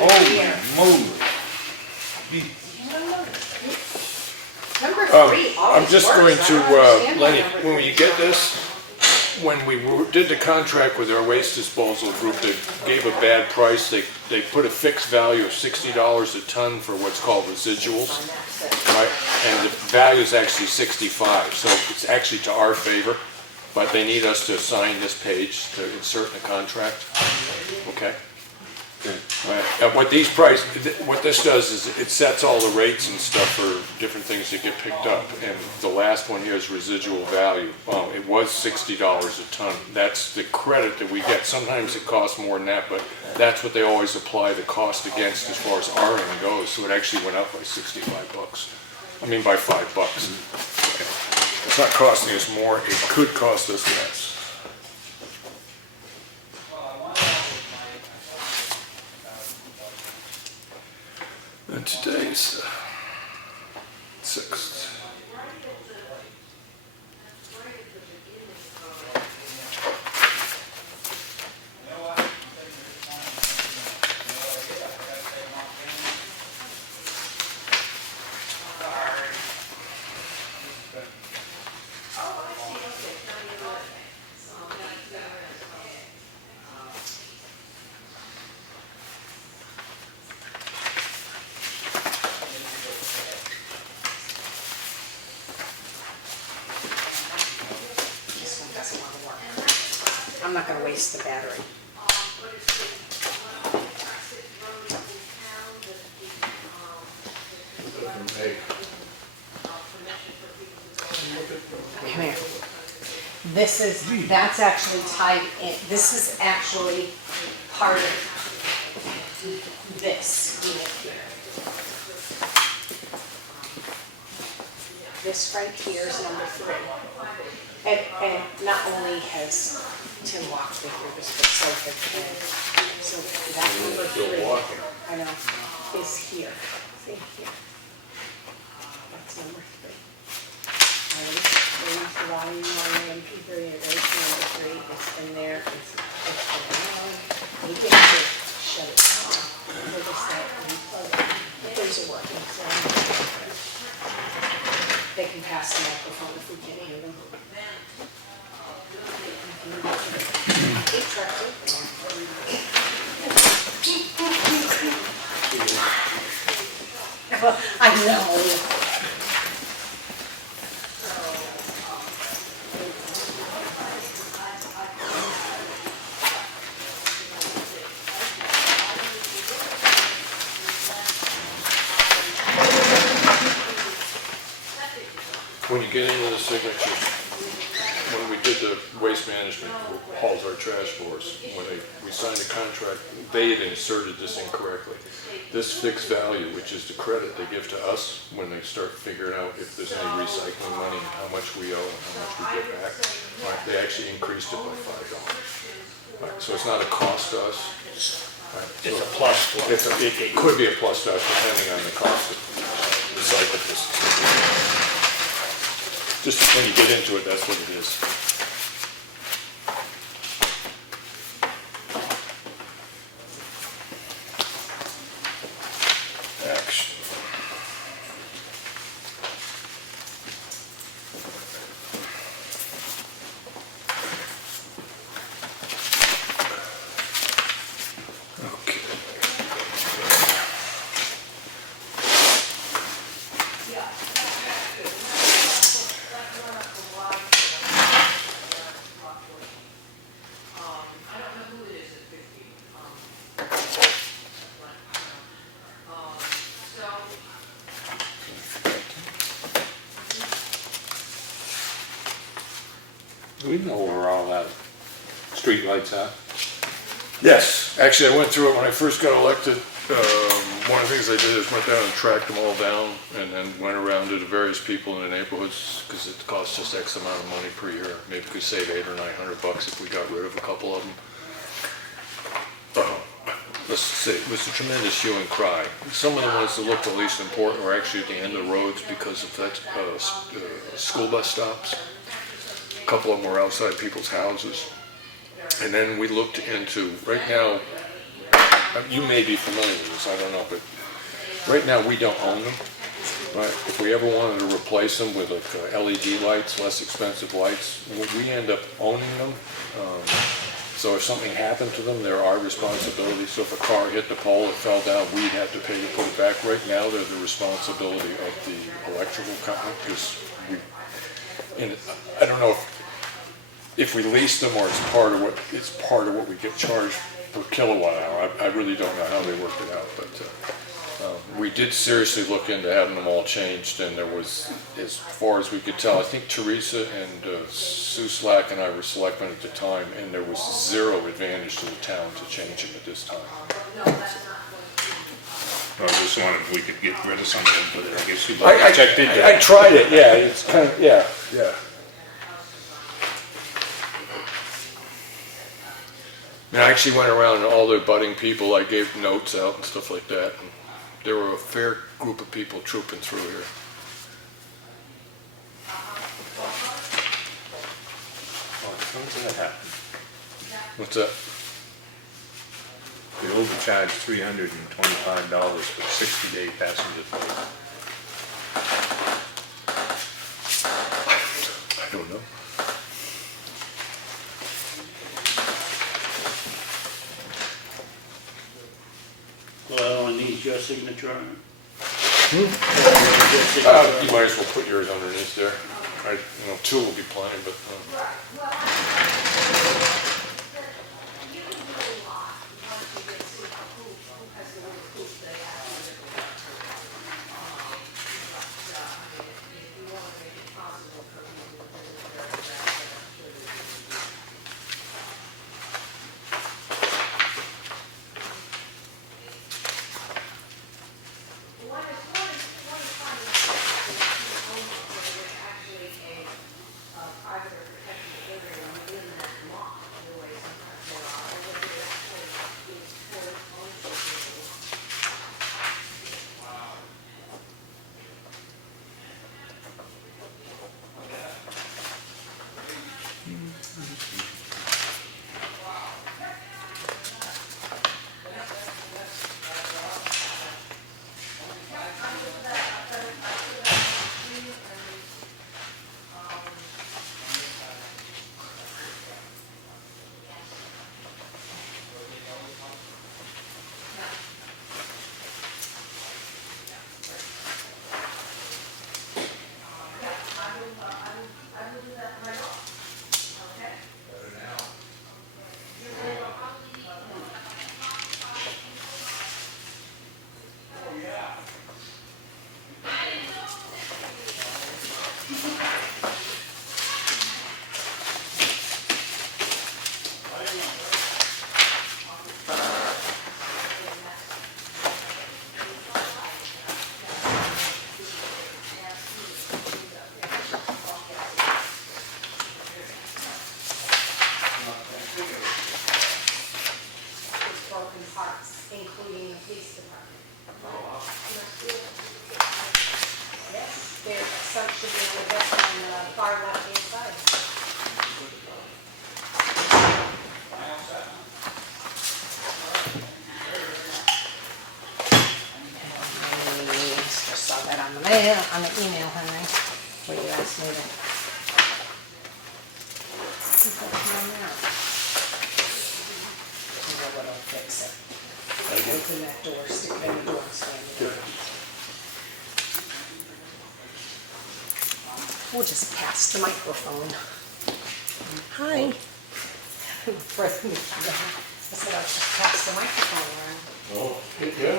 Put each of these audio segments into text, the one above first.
Holy moly. Number 3 always I'm just works. going I to, don't understand why Lenny, number when you three get this, when we did the contract with our waste disposal group, they gave a bad price. They put a fixed value of $60 a ton for what's called residuals, right? And the value is actually 65, so it's actually to our favor, but they need us to sign this page to insert in the contract, okay? Right. What this does is it sets all the rates and stuff for different things that get picked up, and the last one here is residual value. It was $60 a ton. That's the credit that we get. Sometimes it costs more than that, but that's what they always apply the cost against as far as our end goes. So it actually went up by 65 bucks. I mean by $5. It's not costing us more. It could cost us less. And today's 6th. This one doesn't want to work. I'm not going to waste the battery. Come here. That's actually tied in. This is actually part of this unit here. This right here is number 3. And not only has Tim walked me through this, but so have Ken. So that number 3, I know, is here. See here. That's number 3. Volume 1, MP3, erase number 3, it's in there, it's around. You get to shut it down. We'll just say, unplug it. Those are working, so they can pass the microphone if we can't hear them. Well, I know. When you get into the signatures, when we did the waste management, who hauls our trash for us, when we signed the contract, they had inserted this incorrectly. This fixed value, which is the credit they give to us when they start figuring out if there's any recycling money and how much we owe and how much we get back, right, they actually increased it by $5. Right, so it's not a cost to us. Right, so It's a plus to us. it could be a plus to us depending on the cost of recycling this. Just when you get into it, that's what it is. Action. Okay. We know where all that street lights are. Yes, actually, I went through it when I first got elected. One of the things I did is went down and tracked them all down, and then went around to the various people in the neighborhoods because it costs just X amount of money per year. Maybe we could save $800 or $900 if we got rid of a couple of them. Let's see, it was a tremendous hue and cry. Some of the ones that looked the least important were actually at the end of roads because of that school bus stops. A couple of them were outside people's houses. And then we looked into, right now, You may be familiar with this, I don't know, but right now we don't own them. Right, if we ever wanted to replace them with like LED lights, less expensive lights, we end up owning them. So if something happened to them, they're our responsibility. So if a car hit the pole, it fell down, we'd have to pay to put it back. Right now, they're the responsibility of the electrical company, because and I don't know if we lease them or it's part of what we get charged per kilowatt hour. I really don't know how they worked it out, but we did seriously look into having them all changed, and there was, as far as we could tell, I think Teresa and Sue Slack and I were selectmen at the time, and there was zero advantage to the town to change them at this time. I just wondered if we could get rid of some of them, but I guess you'd I like to check into I that. tried it, yeah, it's kind of, yeah. And I actually went around and all the budding people, I gave notes out and stuff like that. And there were a fair group of people trooping through here. When did that happen? What's that? We overcharged $325 for 60-day passenger flight. I don't know. Well, I need your signature on it. You might as well put yours underneath there. Two will be plenty, but. Including the police department. Yes, some should be on the left, on the far left-hand side. I just saw that on the mail, on the email, Henry, where you asked me to. Come on out. What'll fix it. Open that door, stick it in the door and slam it down. We'll just pass the microphone. Hi. I said I'll just pass the microphone around. Oh, yeah.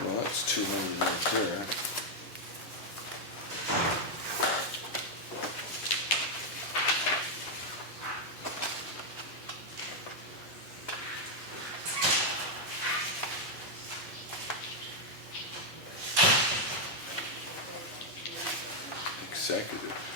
Well, that's 200 right there. Encrypted.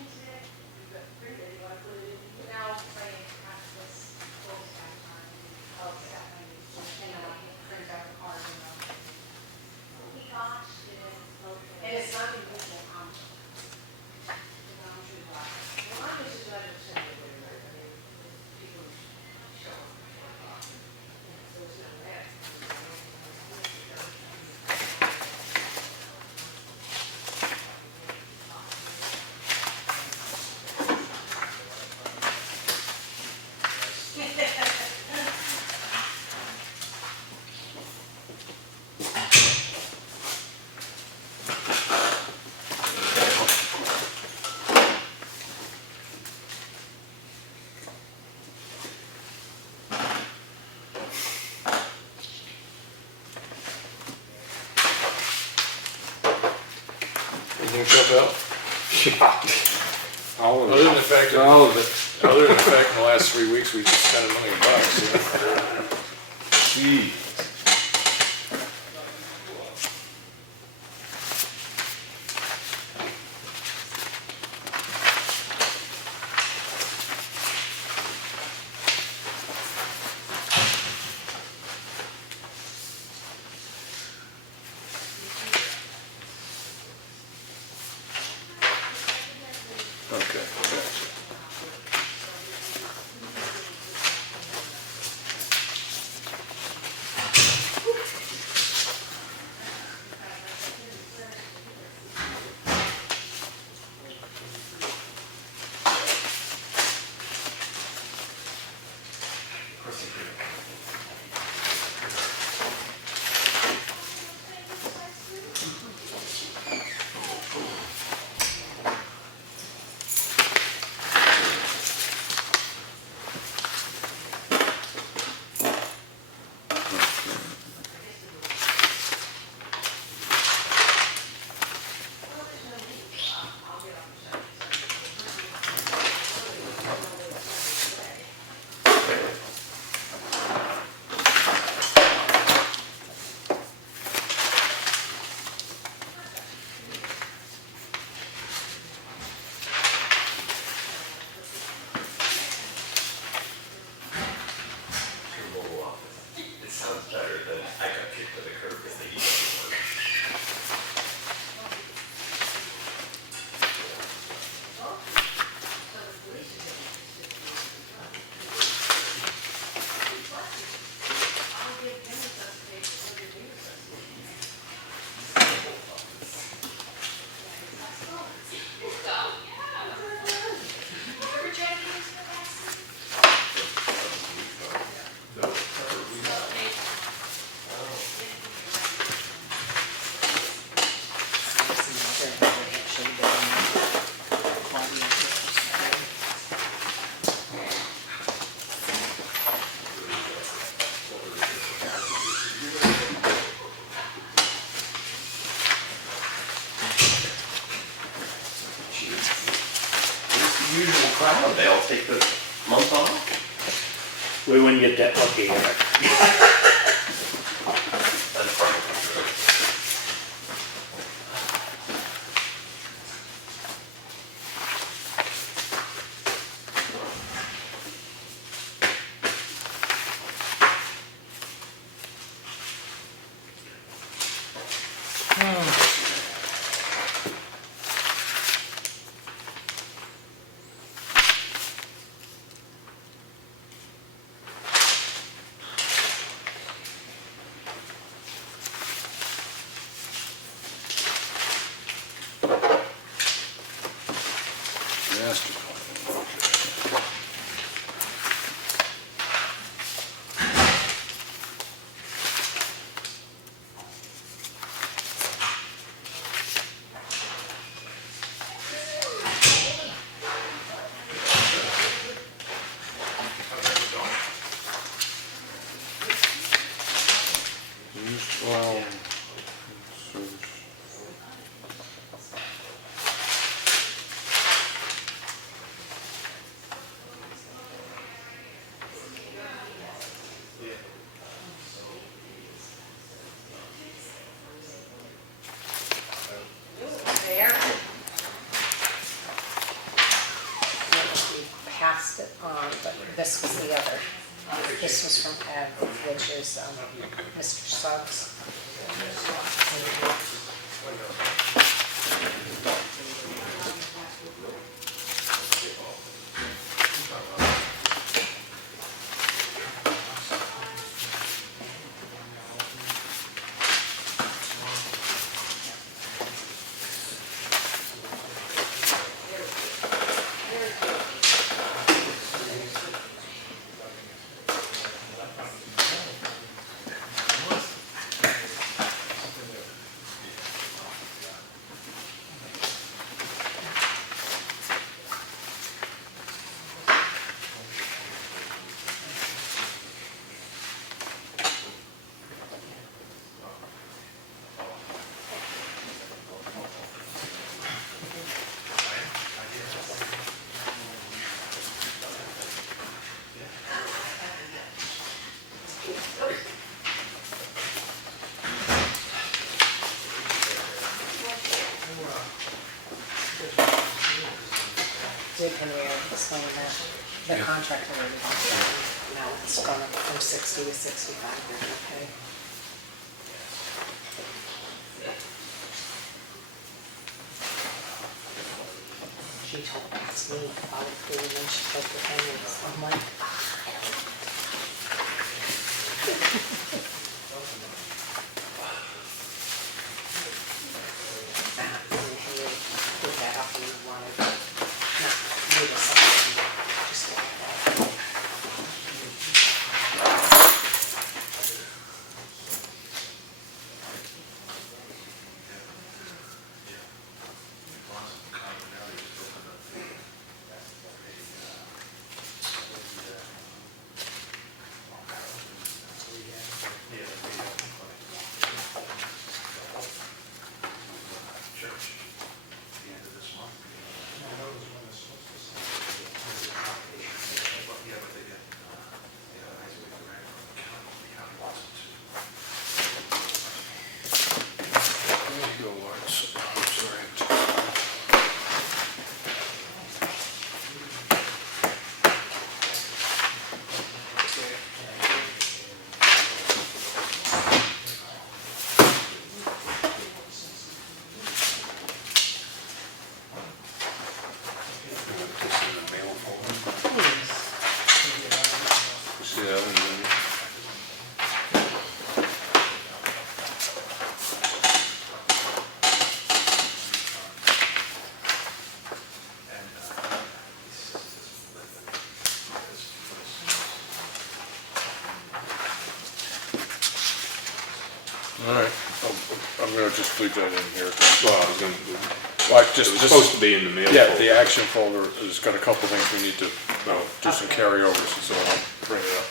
Jeez. Bill? All of Other than it. the fact that, All of it. other than the fact in the last 3 weeks, we just spent $1 million, you know? Gee. Okay, gotcha. It sounds better than I got kicked to the curb because they eat it. It's the usual crowd, they all take the month off. We wouldn't get that lucky here. That's probably true. Master plan. Well, There. We passed it on, but this was the other. This was from Ed, which is Mr. Suggs. did Henry explain that the contract already went down, now it's gone up from 60 to 65, they're gonna pay. She asked me to follow through and then she spoke with Henry, I'm like, I don't know. And Henry put that up and wanted, not me to sign, just like that. All right, I'm gonna just leave that in here. Well, I was gonna, Like, it just, was this supposed to is, be in the mail yeah, folder. the action folder has got a couple things we need to, do some carryovers, and so I'll print it up.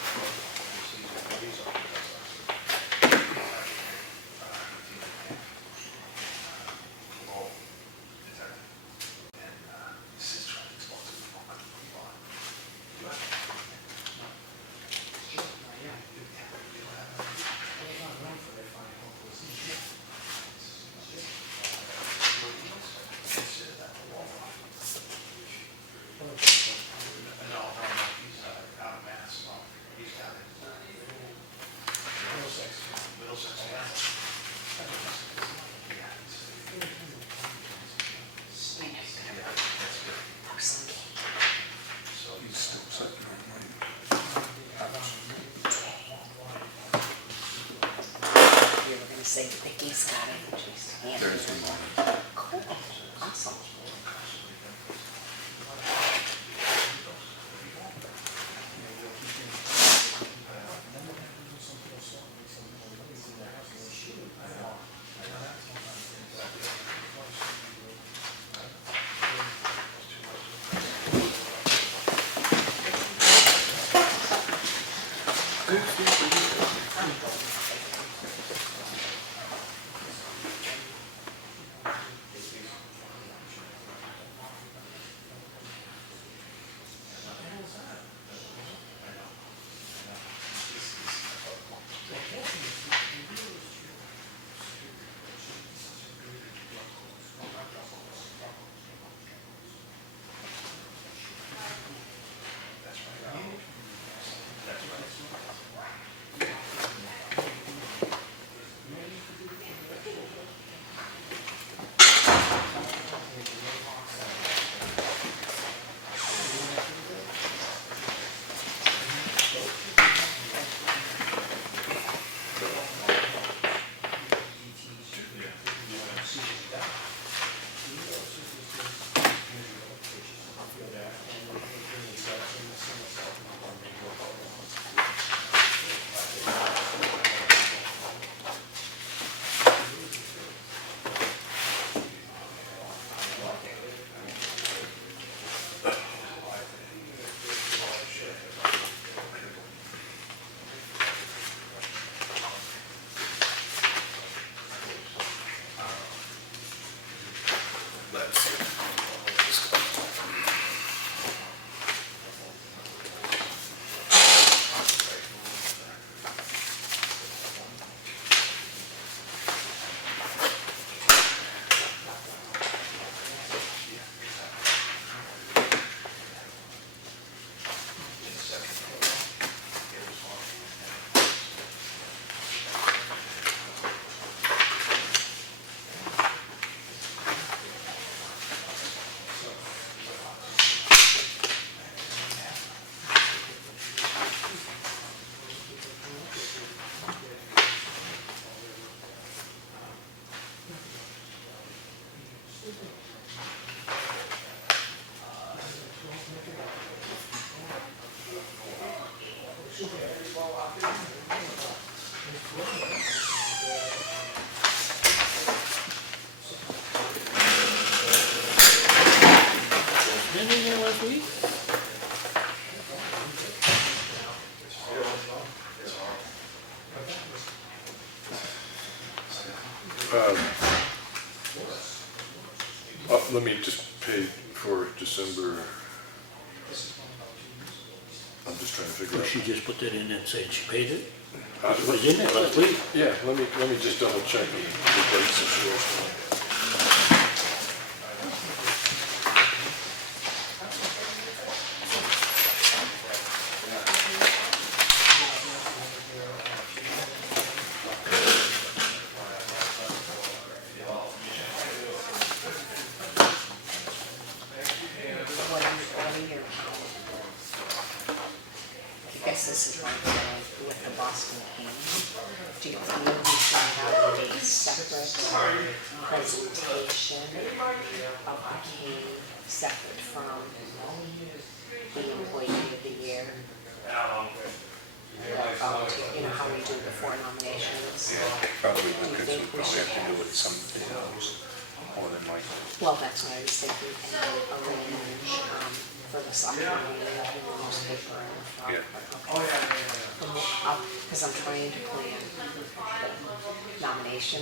You were gonna say Vicky's got it, and she's handing it. Cool, awesome. week? Let me just pay for December. I'm just trying to figure Or out. she just put that in and said she paid it? Uh, It was in there last week. Yeah, let me just double check the date situation. What are your, I guess this is like with the Boston cane. Do you feel we should have a separate presentation of the cane separate from the employee of the year? You know, how we do before nominations? Probably Do you because think we we probably should have to do have? it something else, more than likely. Well, that's what I was thinking, and then arrange for the soccer meeting in the newspaper and the front. Yeah. Because I'm trying to plan the nomination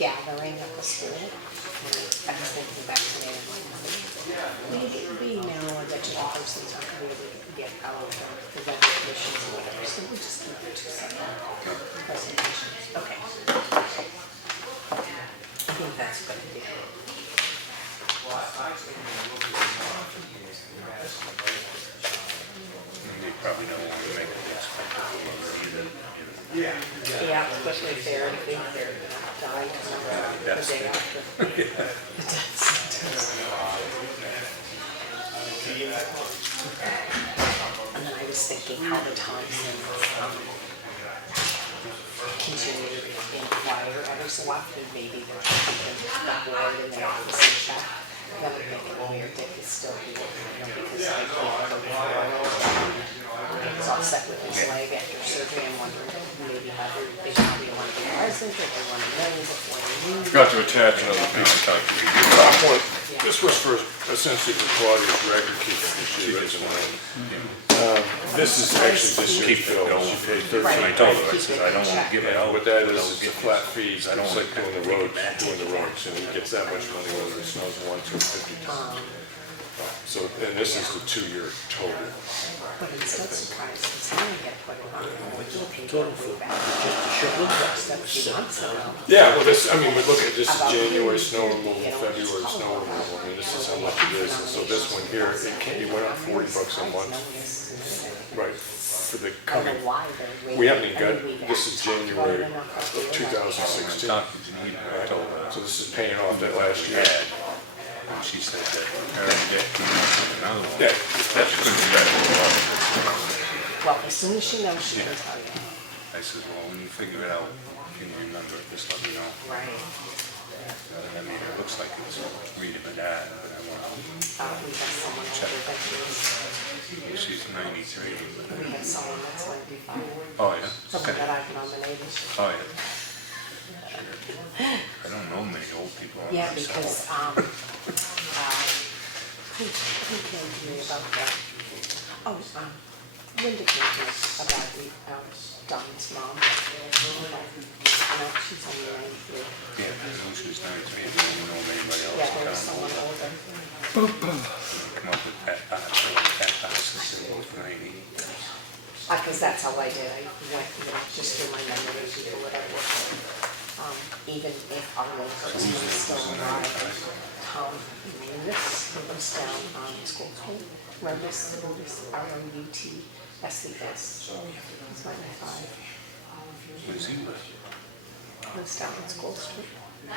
gathering at the school. And I was thinking back today, I'm like, we know that two persons aren't going to be able to get out of the recognitions or whatever, so we'll just keep it two separate presentations. Okay. I think that's a good idea. They probably don't want to make it expensive either. Yeah, especially if they're gonna die tomorrow, the That's day it. after. The death sentence. And then I was thinking how the Thompsons continue to inquire every so often, maybe there's something the board in their office and check. That would make it weird that he's still here, because they can't go before. He's all set with his leg after surgery. I'm wondering maybe whether they probably want to be present or they want to know before they leave. Forgot to attach another piece of copy. This was for essentially for Claudia's record keeping issue. This is actually this year's Keep it bill. going. She paid And I told her, I Keep said, it I don't want to give it out. What that is without a getting flat it. fee. It's I don't like want to doing the roads, and he gets that much money whether it snows once or 50 times. So, and this is the 2-year total. But I'm still surprised, because I only get put it on the paper Total way for back. just a shovel? Just a few months ago. Yeah, well, this, I mean, we look at this is January snow removal, February snow removal. I mean, this is how much it is. And so this one here, it went up $40 a month, right, for the I don't coming. know why they're waiting. We haven't even I got, mean, we've this is talked about January it enough that of we were like, 2016. Doctors need her, I told her. So this is paying off that last year. And she said that her debt came up with another one. Yeah, That's couldn't be that low. Well, as soon as she knows, she can tell you. I said, well, when you figure it out, if you remember, just let me know. Right. I mean, it looks like it's reading my dad, but I want We have someone older that is, to, she's 93. we have someone that's 95. Oh, yeah? Someone Okay. that I've nominated. Oh, yeah. I don't know many old people. Yeah, myself. because, who came to me about that? Oh, Linda came to me about the, Don's mom. She's only 93. Yeah, I know she was 93, I didn't know of anybody else Yeah, in there was town. someone older. Come up with that, that process in 90. Because that's how I did, I went, just through my memory, people that I worked with. Even if our local person is still alive, Tom Lewis, who was down on School Street, remember this, R-O-U-T-S-E-S, he's 95, What is he with? he was down on School Street. I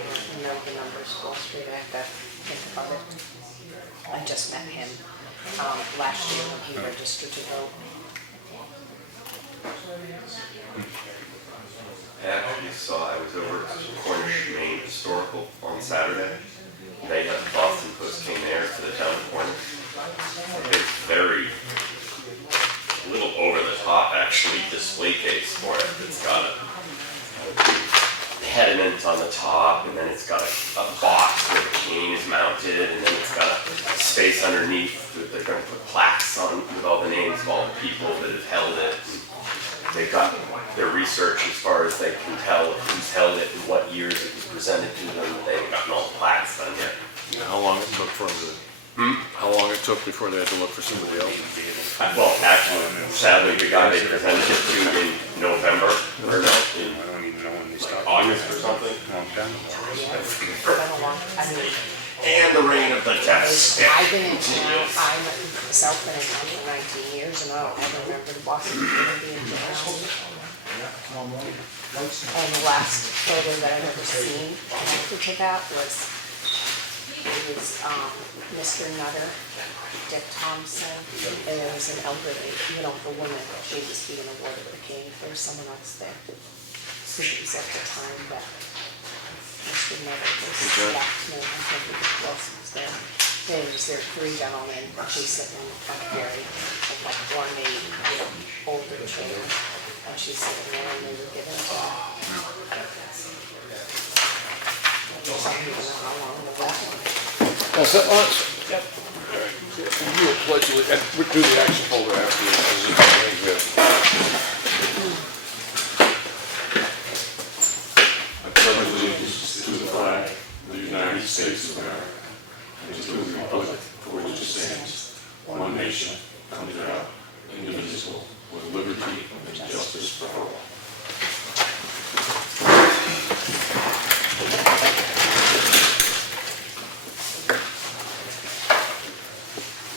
don't know the number of School Street, I have to think about it. I just met him last year when he registered to vote. I actually saw, I was over at Cornish Main Historical on Saturday. They had the Boston Post came there to the town of Cornish. It's very, a little over the top actually display case for it. It's got a pediment on the top, and then it's got a box where the cane is mounted, and then it's got a space underneath that they're going to put plaques on with all the names of all the people that have held it. They've got their research as far as they can tell who's held it and what years it was presented to them. They haven't gotten all the plaques done yet. How long it took for them to, How long it took before they had to look for somebody else? Well, actually, sadly, the guy they presented it to in November, or no, in I don't even know when they started. August or something, Long time ago. It's been a long, I mean, and the reign of the death stick. I've been in town, I'm myself been in town for 19 years and I don't ever remember the Washington being down. And the last photo that I've ever seen connected to that was, Mr. Nutter, Dick Thompson, and there was an elderly, the woman, she was being awarded the cane, there was someone else there. So it was at the time that Mr. Nutter was selectman, I can't think of who else was there. There was there three gentlemen, actually sitting in a very, like ornate, older chair, and she's sitting there and they were giving it to her. I don't even know how long the that one. That's it, Lance? Yep. All right. And you will pledge, and we'll do the action folder after this. I pledge allegiance to the flag of the United States of America, and to the republic for which it stands, one nation, under God, indivisible, with liberty and justice for all.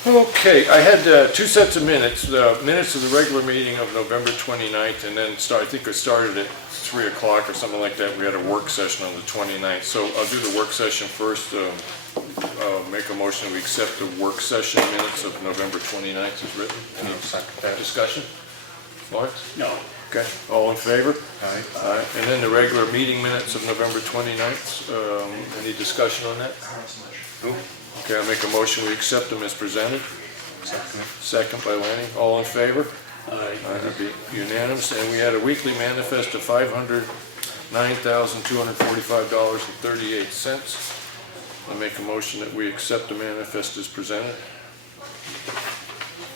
Okay, I had two sets of minutes. The minutes of the regular meeting of November 29th, and then I think it started at 3 o'clock or something like that. We had a work session on the 29th. So I'll do the work session first. Make a motion to accept the work session minutes of November 29th as written. Any discussion? Lawrence? No. Okay, all in favor? Aye. Aye. And then the regular meeting minutes of November 29th. Any discussion on that? Who? Okay, I'll make a motion, we accept them as presented. Second. Second by Lanning, all in favor? Aye. That'd be unanimous, and we had a weekly manifest of $509,245.38. I'll make a motion that we accept the manifest as presented.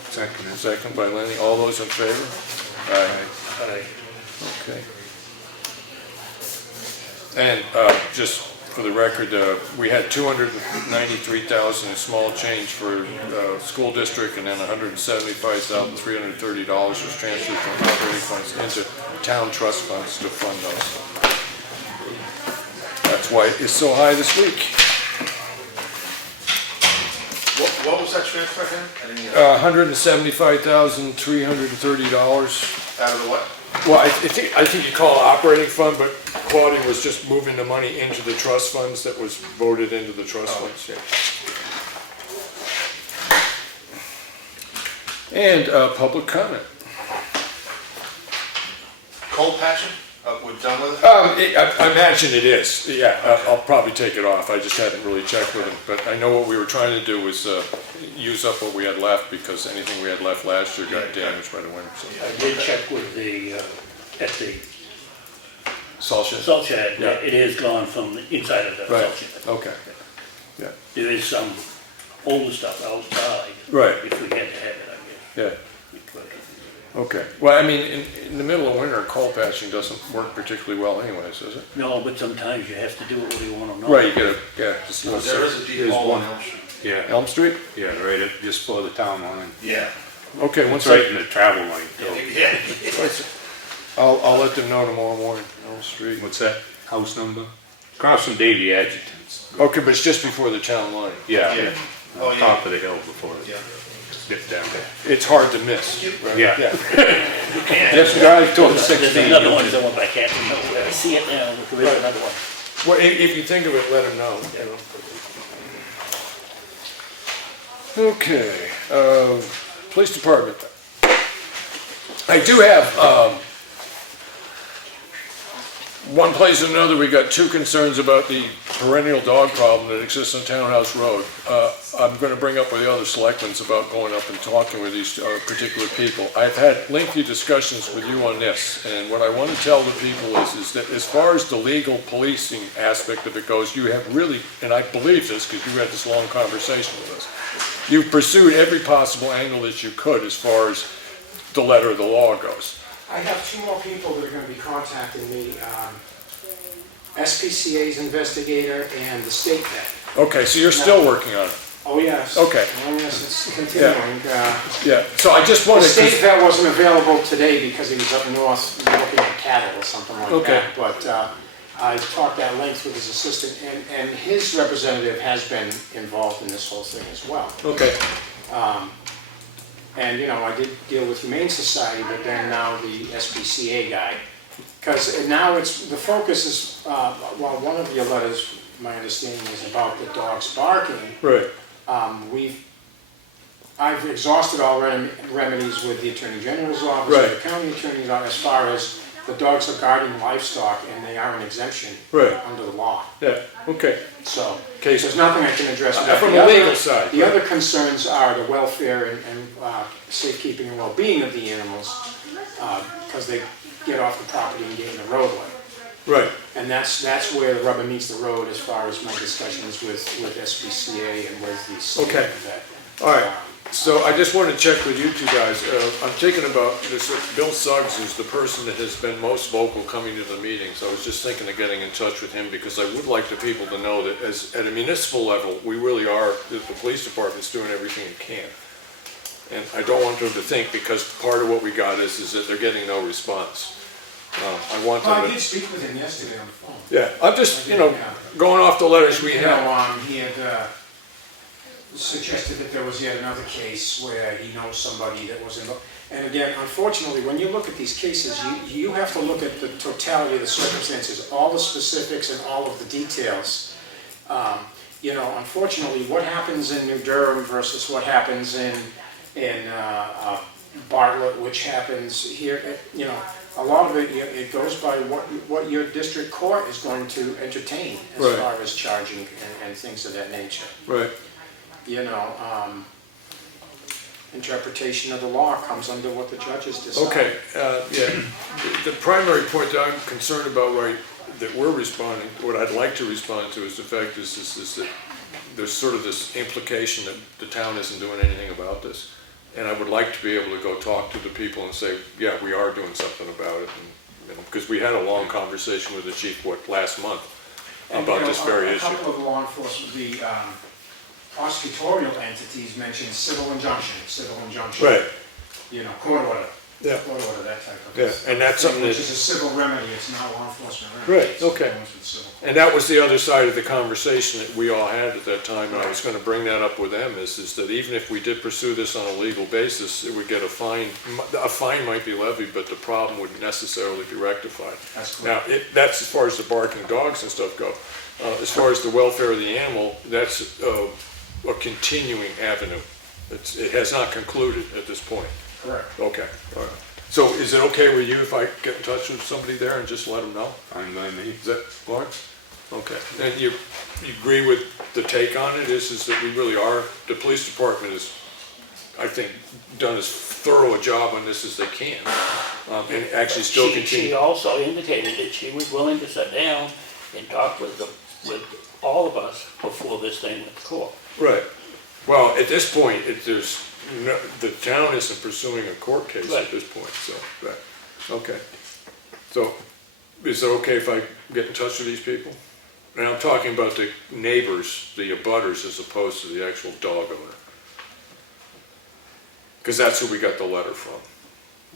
Second. Second by Lanning, all those in favor? Aye. Aye. Okay. And just for the record, we had $293,000 in small change for school district, and then $175,330 was transferred from operating funds into town trust funds to fund those. That's why it's so high this week. What was that transfer again? I didn't hear. $175,330. Out of the what? Well, I think you call it operating fund, but Claudia was just moving the money into the trust funds that was voted into the trust funds. Yeah. And public comment. Cold patching? We're done with it? I imagine it is. Yeah, I'll probably take it off. I just hadn't really checked with him, but I know what we were trying to do was use up what we had left, because anything we had left last year got damaged by the winter. So. I did check with the, at the Salt shed? salt shed, Yeah. it is gone from the inside of the Right. salt shed. Okay. Yeah. There is some older stuff outside. Right. If we had to have it, I guess. Yeah. Okay. Well, I mean, in the middle of winter, coal patching doesn't work particularly well anyways, does it? No, but sometimes you have to do it whether you want to know. Right, you gotta, yeah, just There is a deep There's hole one. on Elm Street. Yeah, Elm Street? yeah, right, just below the town line. Yeah. Okay, once It's right in the travel lane. Yeah. I'll let them know tomorrow morning, Elm Street. What's that? House number? Across from Davy Adjutant's. Okay, but it's just before the town line. Yeah. Yeah. Oh, On yeah. top of the hill before it Yeah. dips down there. It's hard to miss. Right? Yeah. Yeah. Just drive towards There's 16. another one, but I can't remember. I see it now, but there is another one. Well, if you think of it, let them know. You know. Okay, police department. I do have, one place or another, we got two concerns about the perennial dog problem that exists on Townhouse Road. I'm gonna bring up with the other selectmen about going up and talking with these particular people. I've had lengthy discussions with you on this, and what I want to tell the people is that as far as the legal policing aspect of it goes, you have really, and I believe this because you had this long conversation with us, you've pursued every possible angle that you could as far as the letter of the law goes. I have two more people that are going to be contacting me, SPCA's investigator and the state vet. Okay, so you're still working on it? Oh, yes. Okay. Oh, yes, it's continuing. Yeah, so I just The wanted state to, vet wasn't available today because he was up north looking at cattle or something like Okay. that. But I talked at length with his assistant, and his representative has been involved in this whole thing as well. okay, And, you know, I did deal with Humane Society, but then now the SPCA guy. Because now the focus is, well, one of your letters, my understanding is about the dogs barking. right, I've exhausted all remedies with the Attorney General's office, Right. the County Attorney's office, as far as the dogs are guarding livestock and they are an exemption Right. under the law. yeah, okay. So, Okay, there's nothing I can address with that. From The the other- legal side. The other concerns are the welfare and safekeeping and well-being of the animals, because they get off the property and get in the roadway. Right, And that's where the rubber meets the road as far as my discussions with SPCA and with the state Okay. vet. all right. So I just want to check with you two guys. I'm thinking about this, Bill Suggs is the person that has been most vocal coming to the meetings. I was just thinking of getting in touch with him because I would like the people to know that at a municipal level, we really are, the police department's doing everything it can. And I don't want them to think, because part of what we got is that they're getting no response. I want Well, I them did to, speak with him yesterday on the phone. yeah, I'm just, going off the letters we You have. know, he had suggested that there was yet another case where he knows somebody that was involved. And again, unfortunately, when you look at these cases, you have to look at the totality of the circumstances, all the specifics and all of the details. You know, unfortunately, what happens in New Durham versus what happens in Bartlett, which happens here, you know, a lot of it goes by what your district court is going to entertain as Right. far as charging and things of that nature. Right. You know, interpretation of the law comes under what the judges decide. Okay, yeah, the primary point that I'm concerned about, that we're responding, what I'd like to respond to is the fact is that there's sort of this implication that the town isn't doing anything about this. And I would like to be able to go talk to the people and say, yeah, we are doing something about it. Because we had a long conversation with the chief, last month, And, about you know, this very A issue. couple of law enforcement, the prosecutorial entities mentioned civil injunction. Right, You know, court order. Yeah. Court order, that type of. Yeah, and that's something Which that- is a civil remedy, it's not law enforcement remedy. Right, It's okay. dealing with civil. and that was the other side of the conversation that we all had at that time, and I was gonna bring that up with them, is that even if we did pursue this on a legal basis, it would get a fine might be levied, but the problem wouldn't necessarily be rectified. That's Now, correct. that's as far as the barking dogs and stuff go. As far as the welfare of the animal, that's a continuing avenue. It has not concluded at this point. Correct. Okay, all right. So is it okay with you if I get in touch with somebody there and just let them know? I'm by me. Is that, Lawrence? Okay. And you agree with the take on it is that we really are, the police department has, I think, done as thorough a job on this as they can. And actually still She continue. also indicated that she was willing to sit down and talk with all of us before this thing went to court. Right. Well, at this point, the town isn't pursuing a court case Right. at this point, so, right, okay. So, is it okay if I get in touch with these people? And I'm talking about the neighbors, the abutters, as opposed to the actual dog owner. Because that's who we got the letter from,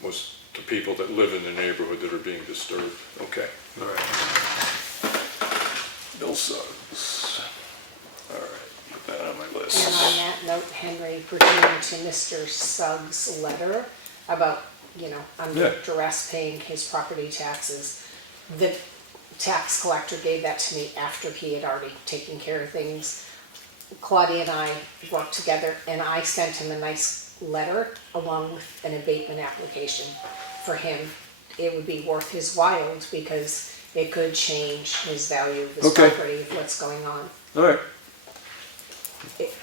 was the people that live in the neighborhood that are being disturbed. Okay, all right. Bill Suggs. All right, put that on my list. And on that note, Henry, pertaining to Mr. Suggs' letter about, under Yeah. duress paying his property taxes, the tax collector gave that to me after he had already taken care of things. Claudia and I worked together, and I sent him a nice letter along with an abatement application for him. It would be worth his while, because it could change his value of his Okay. property, of what's going on. All right.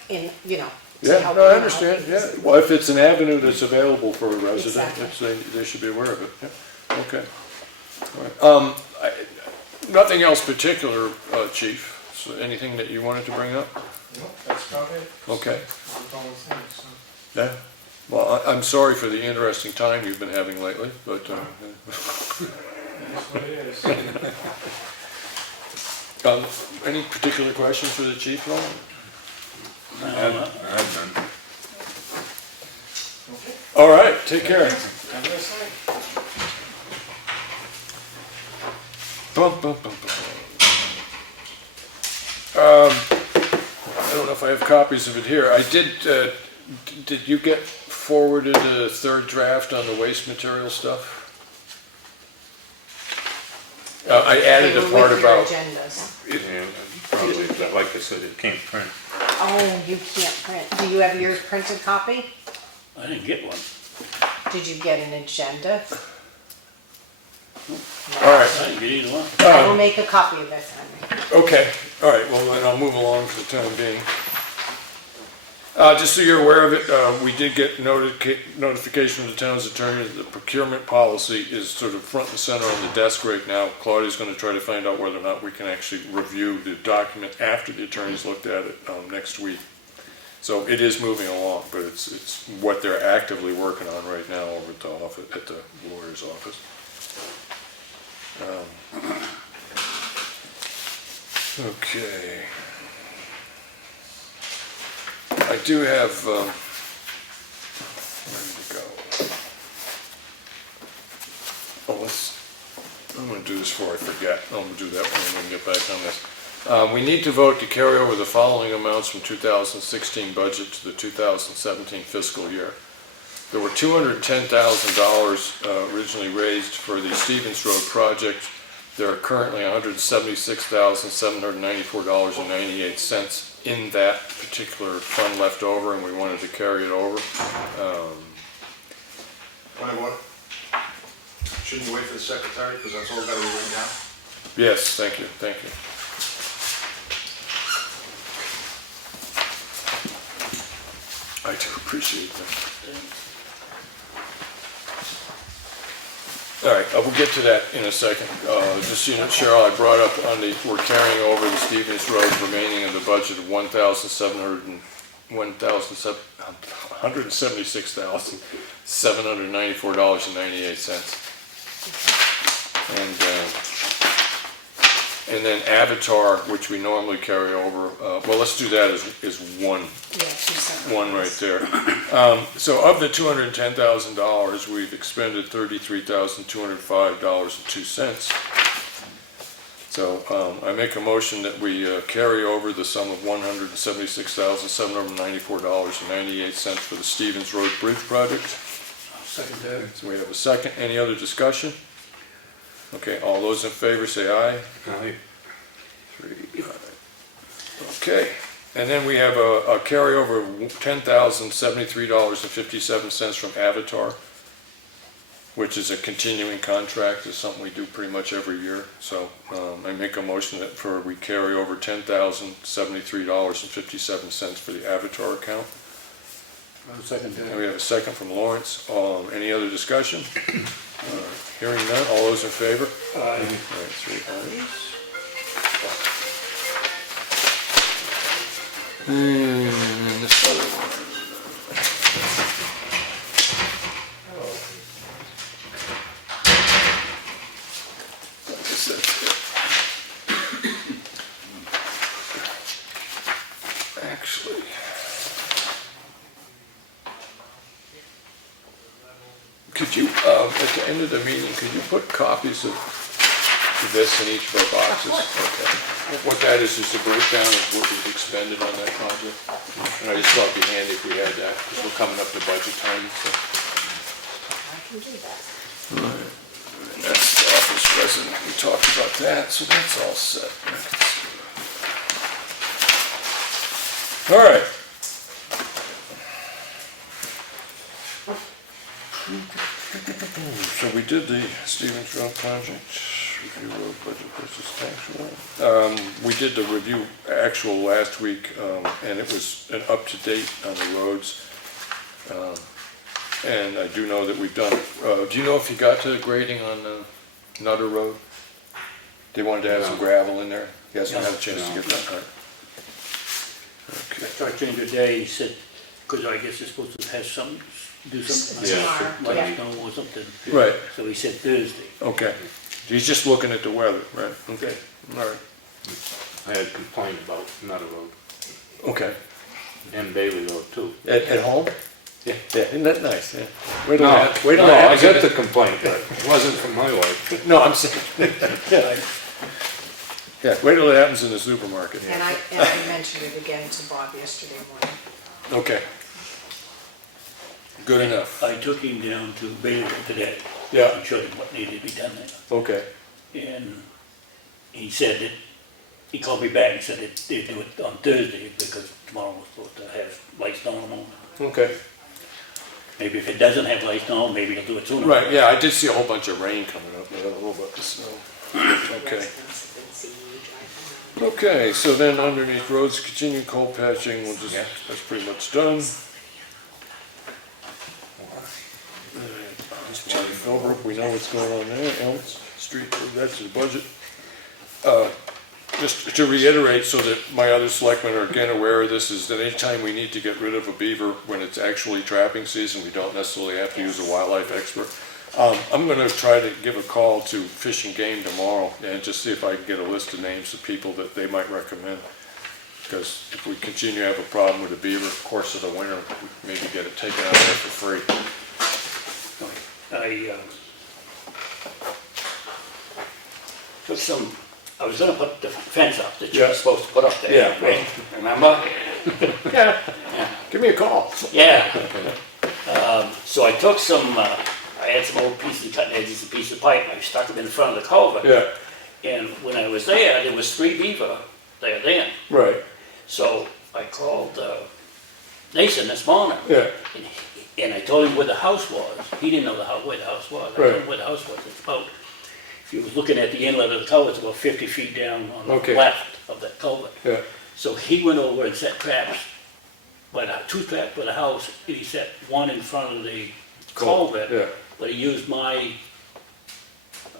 In, you know, to Yeah, help no, I him out, understand, yeah. because- Well, if it's an avenue that's available for a resident, Exactly. they should be aware of it, yeah, okay. All right. Nothing else particular, Chief, so anything that you wanted to bring up? No, that's about it. Okay, That's all I'm saying, so. yeah. Well, I'm sorry for the interesting time you've been having lately, but, That's what it is. any particular questions for the chief, Ron? I've done. All right, take care. Have a nice night. Bum, bum, bum, bum. I don't know if I have copies of it here. I did you get forwarded a third draft on the waste material stuff? I added They a were part with your about, agendas. Yeah, probably, but like I said, it can't print. Oh, you can't print. Do you have your printed copy? I didn't get one. Did you get an agenda? all right, I didn't get either one. I will make a copy of it then. okay, all right, well, then I'll move along for the time being. Just so you're aware of it, we did get notification from the town's attorney that the procurement policy is sort of front and center on the desk right now. Claudia's gonna try to find out whether or not we can actually review the document after the attorney's looked at it, next week. So it is moving along, but it's what they're actively working on right now over at the office, at the lawyer's office. Okay. I do have, where did it go? Oh, I'm gonna do this before I forget. I'm gonna do that when we get back on this. We need to vote to carry over the following amounts from 2016 budget to the 2017 fiscal year. There were $210,000 originally raised for the Stevens Road project. There are currently $176,794.98 in that particular fund left over, and we wanted to carry it over. Point of order. Shouldn't you wait for the secretary, because that's all got to be written down? Yes, thank you, thank you. I do appreciate that. All right, we'll get to that in a second. Just so you know, Cheryl, I brought up we're carrying over the Stevens Road remaining in the budget of $1,794.98. And then Avatar, which we normally carry over, well, let's do that as one. Yeah, two separate One right ones. there. So of the $210,000, we've expended $33,205.02. So I make a motion that we carry over the sum of $176,794.98 for the Stevens Road Bridge project. Second that. So we have a second. Any other discussion? Okay, all those in favor say aye. Aye. 3, aye. Okay, and then we have a carryover of $10,073.57 from Avatar, which is a continuing contract, is something we do pretty much every year. So I make a motion that we carry over $10,073.57 for the Avatar account. Second And we have a second from Lawrence. Any other discussion? Hearing none, all those in favor? Aye. All right, 3 ayes. And this other one. I guess that's it. Actually. Could you, at the end of the meeting, could you put copies of this in each of our boxes? Okay. What that is a breakdown of what we've expended on that project. And I just thought it'd be handy if we had that, because we're coming up to budget time, so. I can do that. And that's the office resident, we talked about that, so that's all set. All right. So we did the Stevens Road project. Review road budget versus actual. We did the review actual last week, and it was an up-to-date on the roads. And I do know that we've done, do you know if you got to the grading on Nutter Road? They wanted to add some gravel in there? He hasn't had a chance to get that part. I Okay. talked to him today, he said, because I guess it's supposed to have some, do something. Tomorrow, Like yeah. snow or something. Right, So he said Thursday. okay. He's just looking at the weather, right? Okay, all right. I had complained about Nutter Road Okay. and Bailey Road too. At home? Yeah. Yeah, isn't that nice? Yeah. Wait till No, that, wait till no, that I happens. got the complaint, but it wasn't from my wife. No, I'm saying, yeah. Yeah, wait till it happens in the supermarket. And I mentioned it again to Bob yesterday morning. Okay. Good enough. I took him down to Bailey today. Yeah, And showed him what needed to be done there. okay, And he said that, he called me back and said that they'd do it on Thursday because tomorrow was supposed to have light snow on it. okay. Maybe if it doesn't have light snow, maybe he'll do it sooner. Right, yeah, I did see a whole bunch of rain coming up, but a little bit of snow. Okay. Residents have been seeing you drive around. Okay, so then underneath roads, continue coal patching, we'll just, Yeah. that's pretty much done. Philbrook, we know what's going on there, Elm Street, that's the budget. Just to reiterate, so that my other selectmen are again aware of this, is that anytime we need to get rid of a beaver when it's actually trapping season, we don't necessarily have to use a wildlife expert. I'm gonna try to give a call to Fish and Game tomorrow and just see if I can get a list of names of people that they might recommend. Because if we continue to have a problem with the beaver, of course of the winter, we maybe get it taken out of there for free. I was gonna put the fence up that you Yeah. were supposed to put up there. Yeah. Right? Remember? Yeah, give me a call. Yeah. So I took some, I had some old pieces of cutting edges, a piece of pipe, and I stuck them in front of the culvert. Yeah, And when I was there was 3 beaver there then. right, So I called Nathan this morning. yeah, And I told him where the house was. He didn't know where the house was. I told Right. him where the house was. It's about, if you was looking at the inlet of the culvert, it's about 50 feet down on the Okay. left of that culvert. yeah, So he went over and set traps, but 2 traps by the house, and he set one in front of the culvert. yeah. But he used my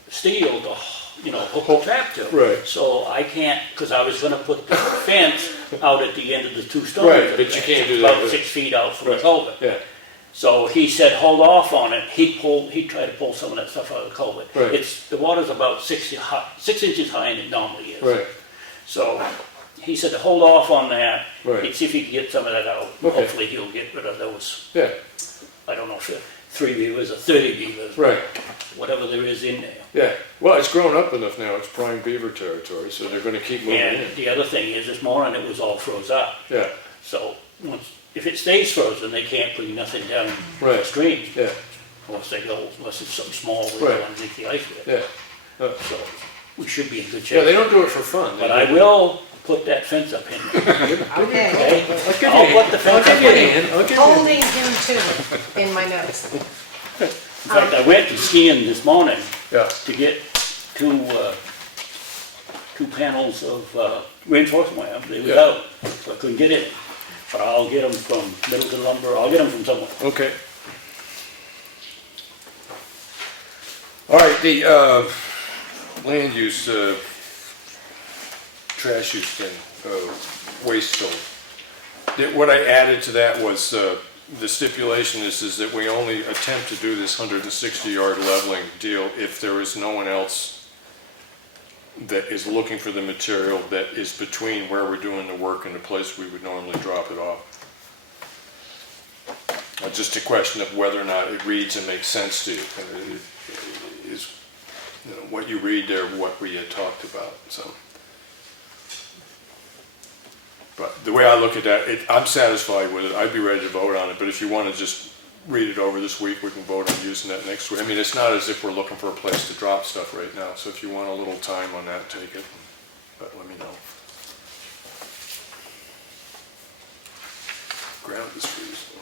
steel to, hook the trap to. Right. So I can't, because I was gonna put the fence out at the end of the 2 stories. Right, but you can't do that About with- 6 feet out from the Right. culvert. Yeah, So he said, hold off on it. He'd try to pull some of that stuff out of the culvert. Right. The water's about 6 inches higher than it normally is. right, So he said to hold off on that. Right. He'd see if he could get some of that out. Okay. Hopefully he'll get rid of those, yeah, I don't know if they're 3 beavers or 30 beavers. right, Whatever there is in there. yeah. Well, it's grown up enough now, it's prime beaver territory, so they're gonna keep moving And in. the other thing is, this morning it was all froze up. Yeah, So if it stays frozen, they can't bring nothing down the Right. stream. yeah, Unless it's something small Right. underneath the ice bed. yeah. So we should be in good Yeah, shape. they don't do it for fun. But I will put that fence up in there, Okay, okay? I'll give I'll you, put the fence up in there. I'll give you. holding him to in my notes. In fact, I went to skiing this morning Yeah, to get two panels of reinforcement wire. They was Yeah. out, so I couldn't get it. But I'll get them from Middleton Lumber, I'll get them from somewhere. okay. All right, the, land use, trash use thing, waste film. What I added to that was, the stipulation is that we only attempt to do this 160-yard leveling deal if there is no one else that is looking for the material that is between where we're doing the work and the place we would normally drop it off. Just a question of whether or not it reads and makes sense to you. Is, what you read there what we had talked about, so. But the way I look at that, I'm satisfied with it. I'd be ready to vote on it, but if you want to just read it over this week, we can vote on using that next week. I mean, it's not as if we're looking for a place to drop stuff right now, so if you want a little time on that, take it, but let me know. Ground is freezing.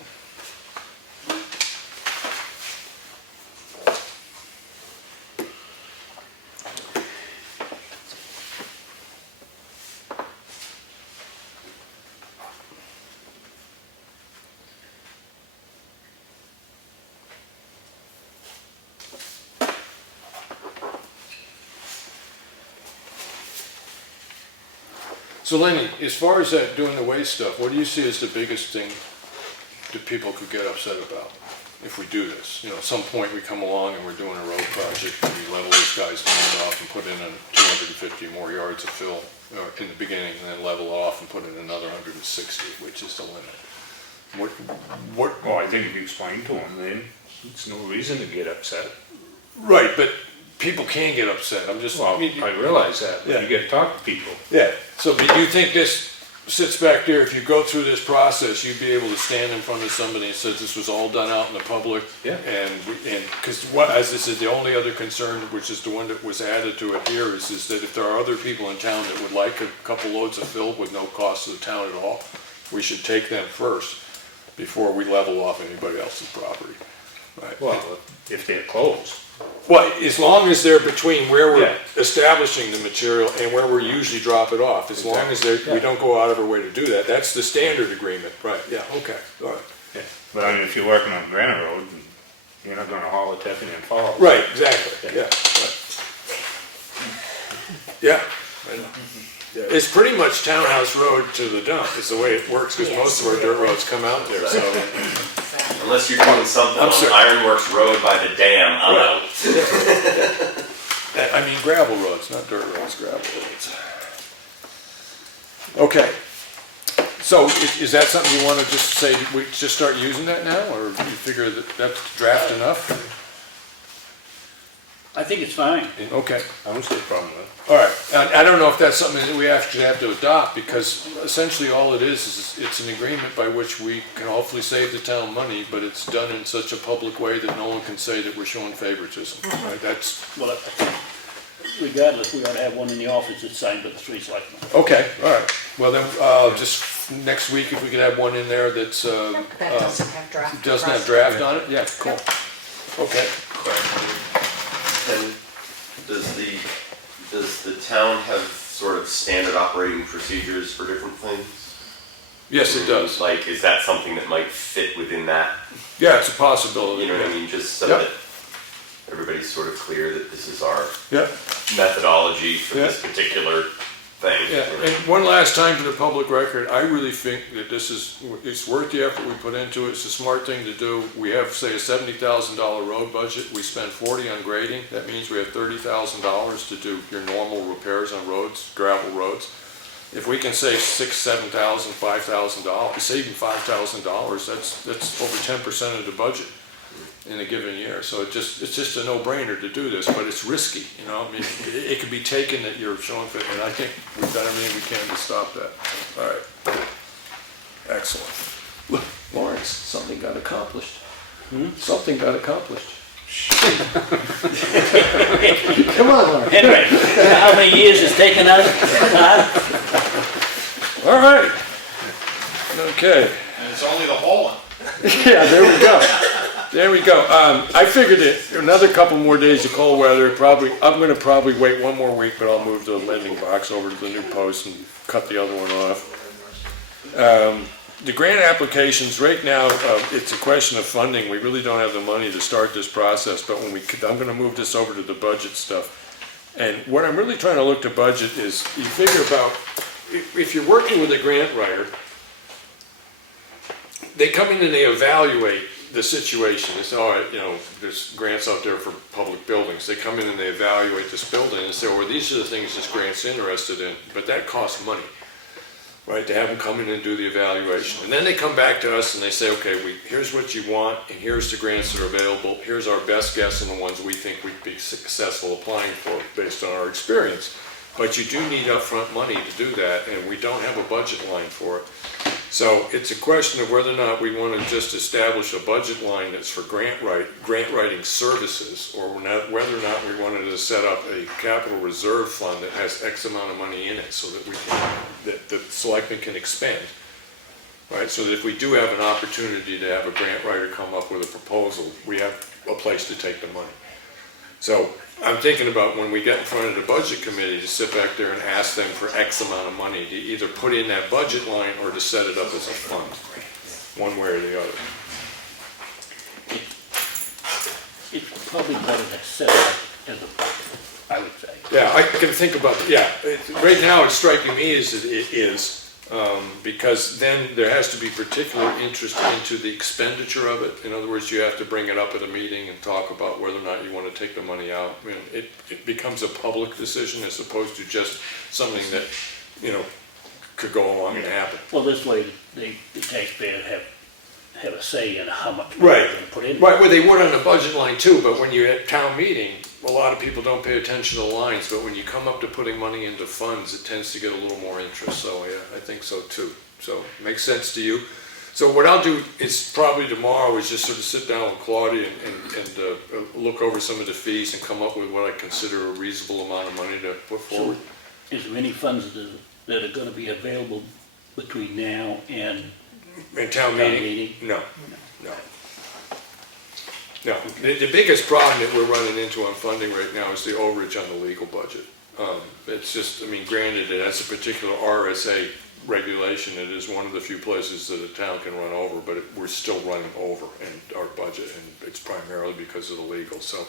So Lenny, as far as that doing the waste stuff, what do you see as the biggest thing that people could get upset about if we do this? You know, at some point we come along and we're doing a road project, and we level this guy's land off and put in 250 more yards of fill in the beginning, and then level off and put in another 160, which is the limit. Well, I think if you explain to them, then it's no reason to get upset. Right, but people can get upset. I'm just. Well, I realize that, but Yeah. you gotta talk to people. Yeah, so do you think this sits back there, if you go through this process, you'd be able to stand in front of somebody and say this was all done out in the public? Yeah. And, because what, as I said, the only other concern, which is the one that was added to it here, is that if there are other people in town that would like a couple loads of fill with no cost to the town at all, we should take them first before we level off anybody else's property. Right. Well, if they're closed. Well, as long as they're between where we're Yeah. establishing the material and where we usually drop it off, as long as Exactly. we don't go out of our way to do that, that's the standard agreement, right, yeah, okay, all right. Yeah. But I mean, if you're working on Granite Road, you're not gonna haul it to Effingham Falls. Right, exactly, yeah, right. Yeah. Yeah, it's pretty much Townhouse Road to the dump, is the way it works, because most of our dirt roads come out there, so. Unless you're doing something I'm on sorry. Ironworks Road by the dam, I'm Right. out. I mean gravel roads, not dirt roads, gravel roads. Okay. So is that something you want to just say, we just start using that now, or you figure that that's draft enough? I think it's fine. Okay, I don't see a problem with it. all right. I don't know if that's something that we actually have to adopt, because essentially all it is it's an agreement by which we can hopefully save the town money, but it's done in such a public way that no one can say that we're showing favoritism, right? That's, Well, I think regardless, we ought to have one in the office that's signed by the 3 selectmen. okay, all right. Well then, just next week, if we could have one in there that's, That doesn't have draft. doesn't have draft on it? Yeah, cool. Okay. And does the town have sort of standard operating procedures for different things? Yes, it does. Like, is that something that might fit within that? Yeah, it's a possibility. You know what I mean? Just so Yep. that everybody's sort of clear that this is our Yeah, methodology for Yeah. this particular thing. yeah. you know? And one last time for the public record, I really think that it's worth the effort we put into it. It's a smart thing to do. We have, say, a $70,000 road budget. We spend 40 on grading. That means we have $30,000 to do your normal repairs on roads, gravel roads. If we can save $6,000, $7,000, $5,000, saving $5,000, that's over 10% of the budget in a given year. So it's just a no-brainer to do this, but it's risky, you know. I mean, it could be taken that you're showing fit, and I think we've done everything we can to stop that. All right. Excellent. Look, Lawrence, something got accomplished. Something got accomplished. Come on, Lawrence. Henry, how many years it's taken us? All right. Okay. And it's only the hauling. Yeah, there we go. There we go. I figured that another couple more days of cold weather, I'm gonna probably wait one more week, but I'll move the lending box over to the new post and cut the other one off. The grant applications, right now, it's a question of funding. We really don't have the money to start this process, but I'm gonna move this over to the budget stuff. And what I'm really trying to look to budget is, you figure about, if you're working with a grant writer, they come in and they evaluate the situation. They say, all right, you know, there's grants out there for public buildings. They come in and they evaluate this building and say, well, these are the things this grant's interested in, but that costs money, right, to have them come in and do the evaluation. And then they come back to us and they say, okay, here's what you want, and here's the grants that are available. Here's our best guess on the ones we think we'd be successful applying for based on our experience. But you do need upfront money to do that, and we don't have a budget line for it. So it's a question of whether or not we want to just establish a budget line that's for grant writing services, or whether or not we wanted to set up a capital reserve fund that has X amount of money in it, so that that the selectmen can expend, right? So that if we do have an opportunity to have a grant writer come up with a proposal, we have a place to take the money. So I'm thinking about when we get in front of the budget committee to sit back there and ask them for X amount of money to either put in that budget line or to set it up as a fund, one way or the other. It's probably better to set it up as a, I would say. Yeah, I can think about, right now it's striking me as it is, because then there has to be particular interest into the expenditure of it. In other words, you have to bring it up at a meeting and talk about whether or not you want to take the money out. I mean, it becomes a public decision as opposed to just something that, could go along and happen. Well, this way, the taxpayers have a say in how much money Right. they're gonna put in. Right, well, they would on the budget line too, but when you're at town meeting, a lot of people don't pay attention to lines, but when you come up to putting money into funds, it tends to get a little more interest, so yeah, I think so too. So, makes sense to you? So what I'll do is probably tomorrow is just sort of sit down with Claudia and look over some of the fees and come up with what I consider a reasonable amount of money to put So, forward. is there any funds that are gonna be available between now and In town town meeting? meeting? No. No, the biggest problem that we're running into on funding right now is the overage on the legal budget. It's just, I mean, granted, it has a particular RSA regulation. It is one of the few places that a town can run over, but we're still running over in our budget, and it's primarily because of the legal. So,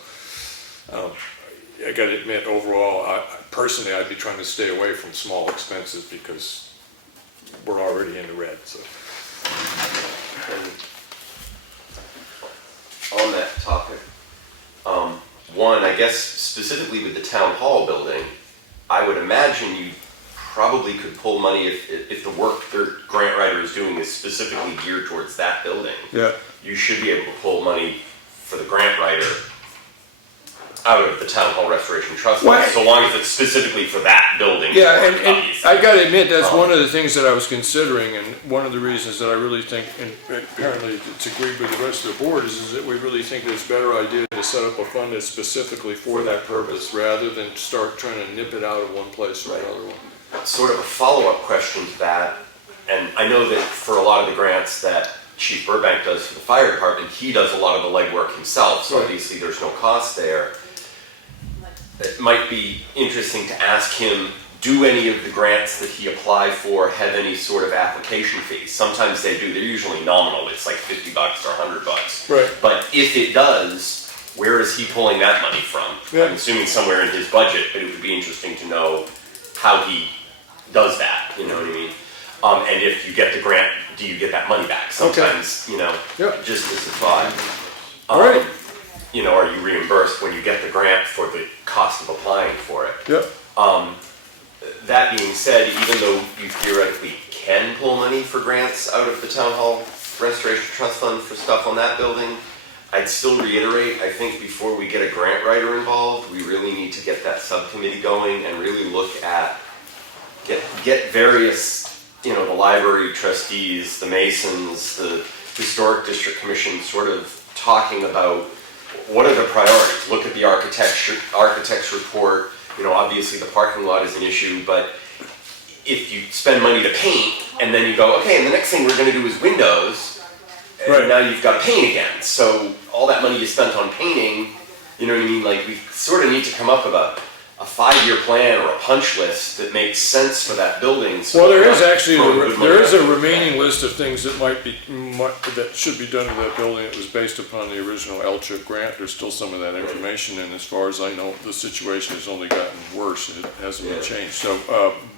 I gotta admit, overall, personally, I'd be trying to stay away from small expenses because we're already in the red, so. On that topic, one, I guess specifically with the town hall building, I would imagine you probably could pull money if the work their grant writer is doing is specifically geared towards that building. Yeah. You should be able to pull money for the grant writer out of the town hall restoration trust fund, Well, so long as it's specifically for that building. Yeah, and obviously. I gotta admit, that's one of the things that I was considering, and one of the reasons that I really think, and apparently it's agreed with the rest of the board, is that we really think it's a better idea to set up a fund that's specifically for that purpose, rather than start trying to nip it out of one place or another one. Sort of a follow-up question to that, and I know that for a lot of the grants that Chief Burbank does for the fire department, he does a lot of the legwork himself, so Right. obviously there's no cost there. It might be interesting to ask him, do any of the grants that he applied for have any sort of application fees? Sometimes they do, they're usually nominal, it's like $50 or $100. Right. But if it does, where is he pulling that money from? Yeah. I'm assuming somewhere in his budget, but it would be interesting to know how he does that, you know what I mean? And if you get the grant, do you get that money back? Sometimes, Yep. just as a thought. All right. Are you reimbursed when you get the grant for the cost of applying for it? Yep. That being said, even though you theoretically can pull money for grants out of the town hall restoration trust fund for stuff on that building, I'd still reiterate, I think before we get a grant writer involved, we really need to get that subcommittee going and really look at, get various, the library trustees, the Masons, the Historic District Commission sort of talking about what are the priorities. Look at the architect's report. Obviously the parking lot is an issue, but if you spend money to paint and then you go, okay, and the next thing we're going to do is windows, and Right. now you've got to paint again. So all that money you spent on painting, you know what I mean? Like, we sort of need to come up with a 5-year plan or a punch list that makes sense for that building. So Well, there we're is not actually, throwing good money there is a after the remaining fact. list of things that that should be done to that building. It was based upon the original LCHIP grant. There's still some of that information, and as far as I know, the situation has only gotten worse. It hasn't been Yeah. changed. So,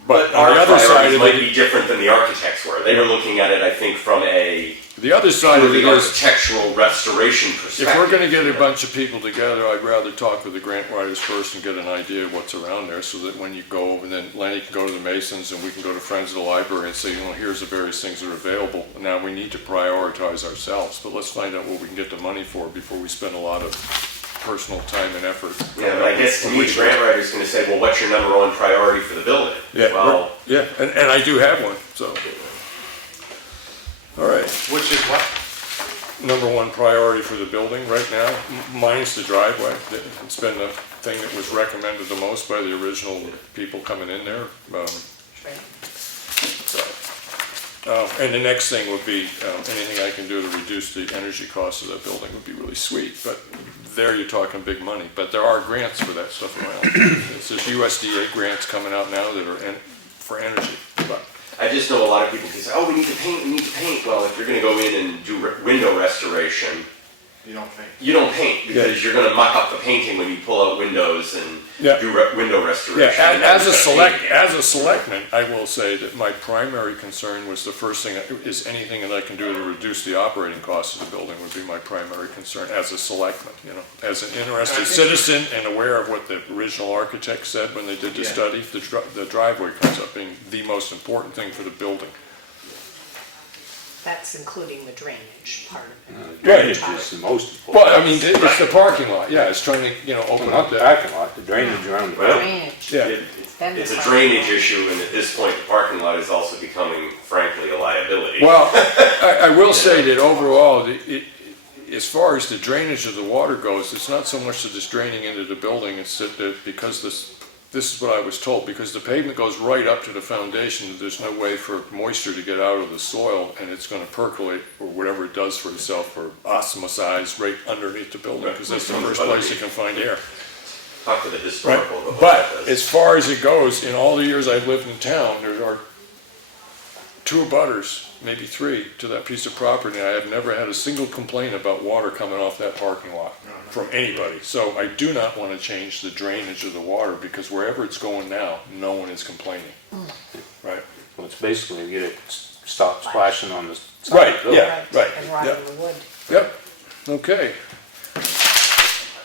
but Our on the other side priorities of might it, be different than the architects were. They were looking at it, I think, from a the other side of it purely is, architectural restoration perspective. if we're gonna get a bunch of people together, I'd rather talk with the grant writers first and get an idea of what's around there, so that when you go, and then Lanny can go to the Masons, and we can go to Friends of the Library and say, here's the various things that are available. Now, we need to prioritize ourselves, but let's find out what we can get the money for before we spend a lot of personal time and effort. Yeah, but I guess to me, the grant writer's gonna say, well, what's your number one priority for the building? Yeah, Well, yeah, and I do have one, so. All right. Which is what? Number one priority for the building right now, mine's the driveway. It's been the thing that was recommended the most by the original people coming in there. And the next thing would be, anything I can do to reduce the energy costs of that building would be really sweet. But there you're talking big money, but there are grants for that stuff around. There's USDA grants coming out now that are for energy, but. I just know a lot of people can say, oh, we need to paint. Well, if you're gonna go in and do window restoration, You don't paint. You don't paint because you're gonna muck up the painting when you pull out windows and Yeah. do window Yeah, restoration. as a selectman, I will say that my primary concern was the first thing, is anything that I can do to reduce the operating costs of the building would be my primary concern as a selectman, you know. As an interested citizen and aware of what the original architect said when they did the study, the driveway comes up being the most important thing for the building. That's including the drainage part of it. Drainage is the most important. Well, I mean, it's the parking lot, yeah, it's trying to, you know, open Not up the that. parking lot, the drainage around the Well, building. Drainage. Yeah, Then the It's a parking drainage lot. issue, and at this point, the parking lot is also becoming, frankly, a liability. well, I will say that overall, as far as the drainage of the water goes, it's not so much that it's draining into the building, it's that because this is what I was told, because the pavement goes right up to the foundation, there's no way for moisture to get out of the soil, and it's gonna percolate, or whatever it does for itself, or osmosize right underneath the building, because that's the first place it can find air. Talk to the Right, historical. about but that. as far as it goes, in all the years I've lived in town, there are 2 abutters, maybe 3, to that piece of property. I have never had a single complaint about water coming off that parking lot from anybody. So I do not want to change the drainage of the water, because wherever it's going now, no one is complaining. Right? Well, it's basically get it stop splashing on the side Right, of the building. yeah. right, And yeah. rotting the wood. Yep, okay.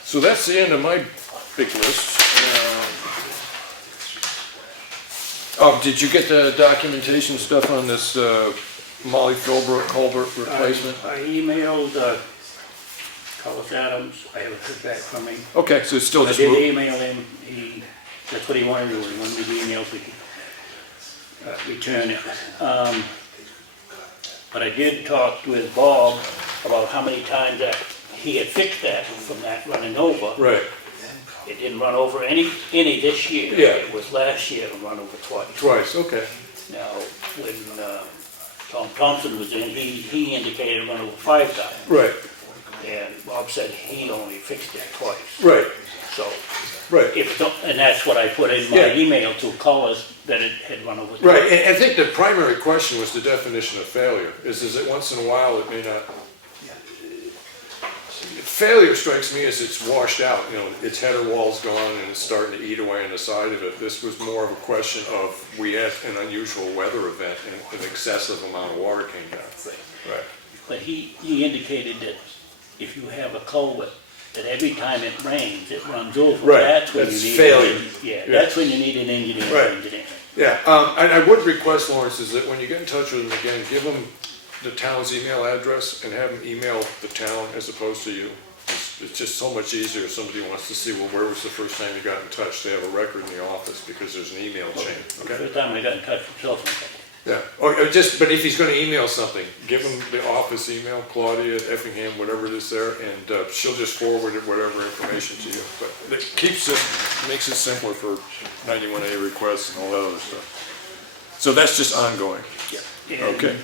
So that's the end of my big list. Oh, did you get the documentation stuff on this Molly Philbrook culvert replacement? I emailed Carlos Adams, I haven't heard back from him. Okay, so it's still I just did moving? email him, that's what he wanted to do, he wanted me to email so he could return it. But I did talk with Bob about how many times that he had fixed that from that running over. Right, It didn't run over any this year. Yeah. It was last year, it run over twice. twice, okay. Now, when Tom Thompson was in, he indicated it run over 5 times. Right, And Bob said he only fixed it twice. right, So, right. and that's what I put in my Yeah. email to Collis, that it had run over twice. Right, and I think the primary question was the definition of failure, is that once in a while it may not, failure strikes me as it's washed out, you know, its header wall's gone and it's starting to eat away on the side of it. This was more of a question of, we had an unusual weather event and an excessive amount of water came down. Right. But he indicated that if you have a culvert, that every time it rains, it runs over. Right, That's when that's you need. failure. Yeah, Yeah. that's when you need an engineer Right. to engineer. Yeah, and I would request, Lawrence, is that when you get in touch with them again, give them the town's email address and have them email the town as opposed to you. It's just so much easier if somebody wants to see, well, where was the first time you got in touch? They have a record in the office because there's an email chain, okay? First time I got in touch with telephone company. Yeah, but if he's gonna email something, give him the office email, Claudia at Effingham, whatever it is there, and she'll just forward it, whatever information to you. But it makes it simpler for 91A requests and all that other stuff. So that's just ongoing. And Okay.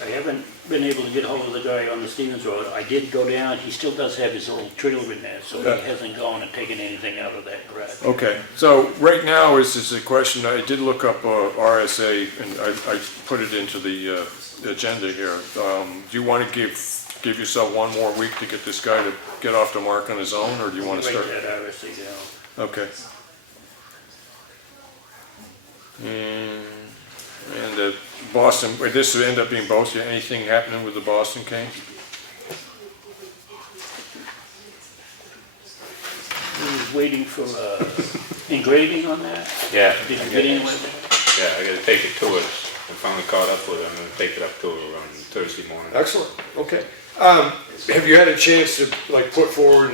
I haven't been able to get hold of the guy on the Stevens Road. I did go down, he still does have his little trailer in there, so Yeah. he hasn't gone and taken anything out of that garage. Okay, so right now is a question, I did look up RSA, and I put it into the agenda here. Do you want to give yourself one more week to get this guy to get off the mark on his own, or do you want to start? Write that RSA down. Okay. And Boston, this would end up being both, anything happening with the Boston case? He was waiting for engraving on that. Yeah. Did you get in with it? Yeah, I gotta take it to her. I finally caught up with her, I'm gonna take it up to her on Thursday morning. Excellent, okay. Have you had a chance to, like, put forward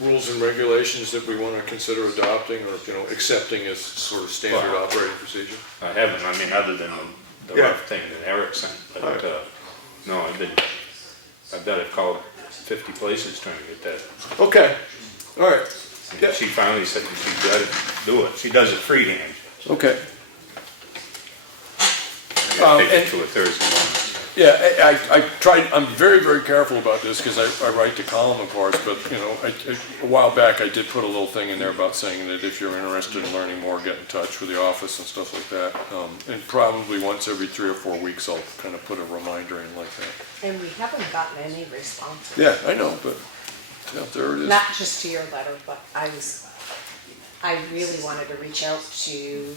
rules and regulations that we want to consider adopting or, you know, accepting as sort of standard Well, operating procedure? I haven't, I mean, other than the Yeah. rough thing that Eric sent, but, All right. no, I've got it called 50 places trying to get that. Okay, all right, And Yeah. she finally said that she's got to do it, she does it freehand. okay. I gotta take and- it to her Thursday morning. Yeah, I tried, I'm very, very careful about this because I write the column, of course, but, you know, a while back I did put a little thing in there about saying that if you're interested in learning more, get in touch with the office and stuff like that. And probably once every 3 or 4 weeks, I'll kind of put a reminder in like that. And we haven't gotten any responses. Yeah, I know, but, yeah, there it is. Not just to your letter, but I really wanted to reach out to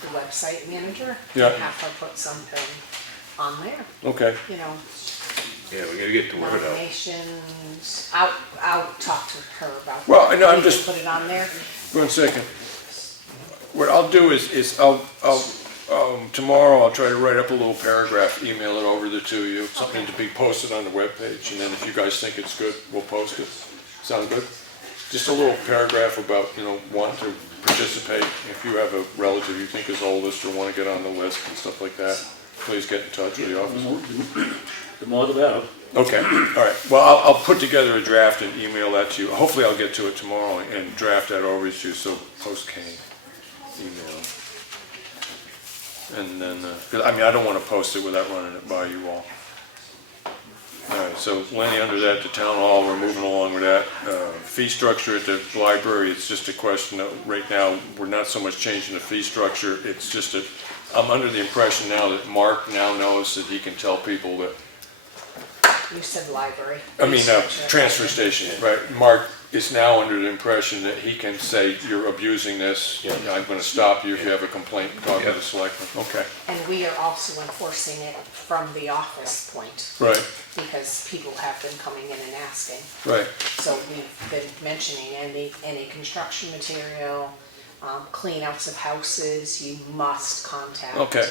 the website manager Yeah. and have her put something on there, Okay, you know, Yeah, we gotta get the word out. nominations. I'll talk to her about that. Well, I know, I'm We can just- put it on there. 1 second. What I'll do is I'll tomorrow I'll try to write up a little paragraph, email it over the two of you, something to be posted on the webpage, and then if you guys think it's good, we'll post it. Sound good? Just a little paragraph about, you know, want to participate. If you have a relative you think is oldest or want to get on the list and stuff like that, please get in touch with the office. The more the better. Okay, all right. Well, I'll put together a draft and email that to you. Hopefully I'll get to it tomorrow and draft that over to you, so post Kane email. And then, 'cause, I mean, I don't want to post it without running it by you all. All right, so Lenny, under that, the town hall, we're moving along with that. Fee structure at the library, it's just a question of, right now, we're not so much changing the fee structure, it's just that, I'm under the impression now that Mark now knows that he can tell people that, You said library. I mean, Research. transfer station, right? Mark is now under the impression that he can say, you're abusing this, I'm gonna stop you if you have a complaint, talk to the selectman. Okay, And we are also enforcing it from the office point, right, because people have been coming in and asking. right. So we've been mentioning any construction material, cleanouts of houses, you must contact. Okay,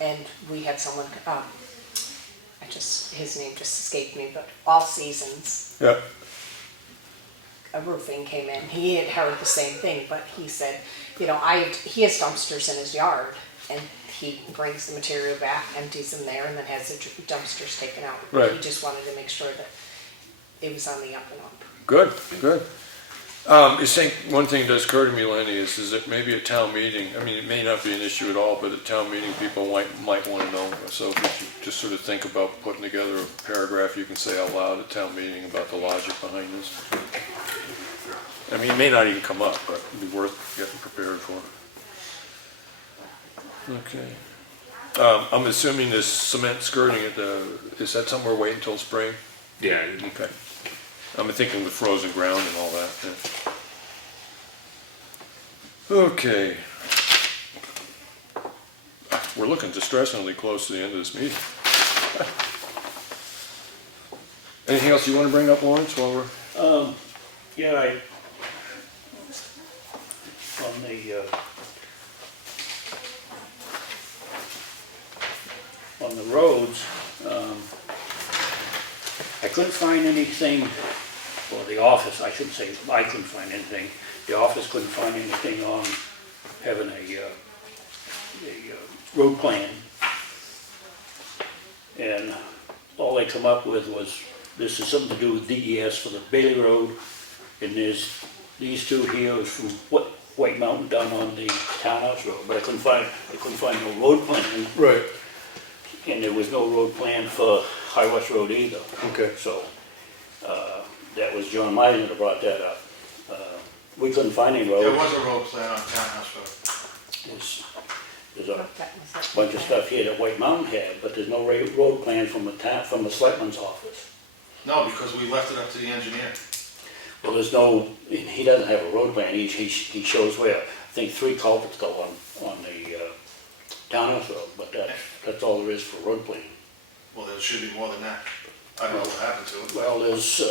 And we had someone, his name just escaped me, but All Seasons, yep, a roofing came in. He had heard the same thing, but he said, you know, he has dumpsters in his yard, and he brings the material back, empties them there, and then has the dumpsters taken out. Right. He just wanted to make sure that it was on the up and up. good, good. I think one thing does occur to me, Lenny, is that maybe at town meeting, I mean, it may not be an issue at all, but at town meeting, people might want to know. So if you just sort of think about putting together a paragraph you can say out loud at town meeting about the logic behind this. I mean, it may not even come up, but it'd be worth getting prepared for. Okay. I'm assuming this cement skirting is that somewhere waiting until spring? Yeah, Okay. I'm thinking the frozen ground and all that. Yeah. Okay. We're looking distressingly close to the end of this meeting. Anything else you want to bring up, Lawrence, while we're... Yeah, on the roads, I couldn't find anything, or the office, I shouldn't say, I couldn't find anything. The office couldn't find anything on having a road plan. And all they come up with was, this is something to do with DES for the Bailey Road, and there's these two here is from White Mountain down on the Townhouse Road, but I couldn't find no road plan, Right. and there was no road plan for High West Road either. Okay. So, that was John Meisner that brought that up. We couldn't find any road. There was a road plan on Townhouse Road. There's a bunch of stuff here that White Mountain had, but there's no road plan from the selectman's office. No, because we left it up to the engineer. Well, there's no, he doesn't have a road plan, he shows where, I think 3 culverts go on the Townhouse Road, but that's all there is for road plan. Well, there should be more than that. I don't know what happened to it. Well, there's, I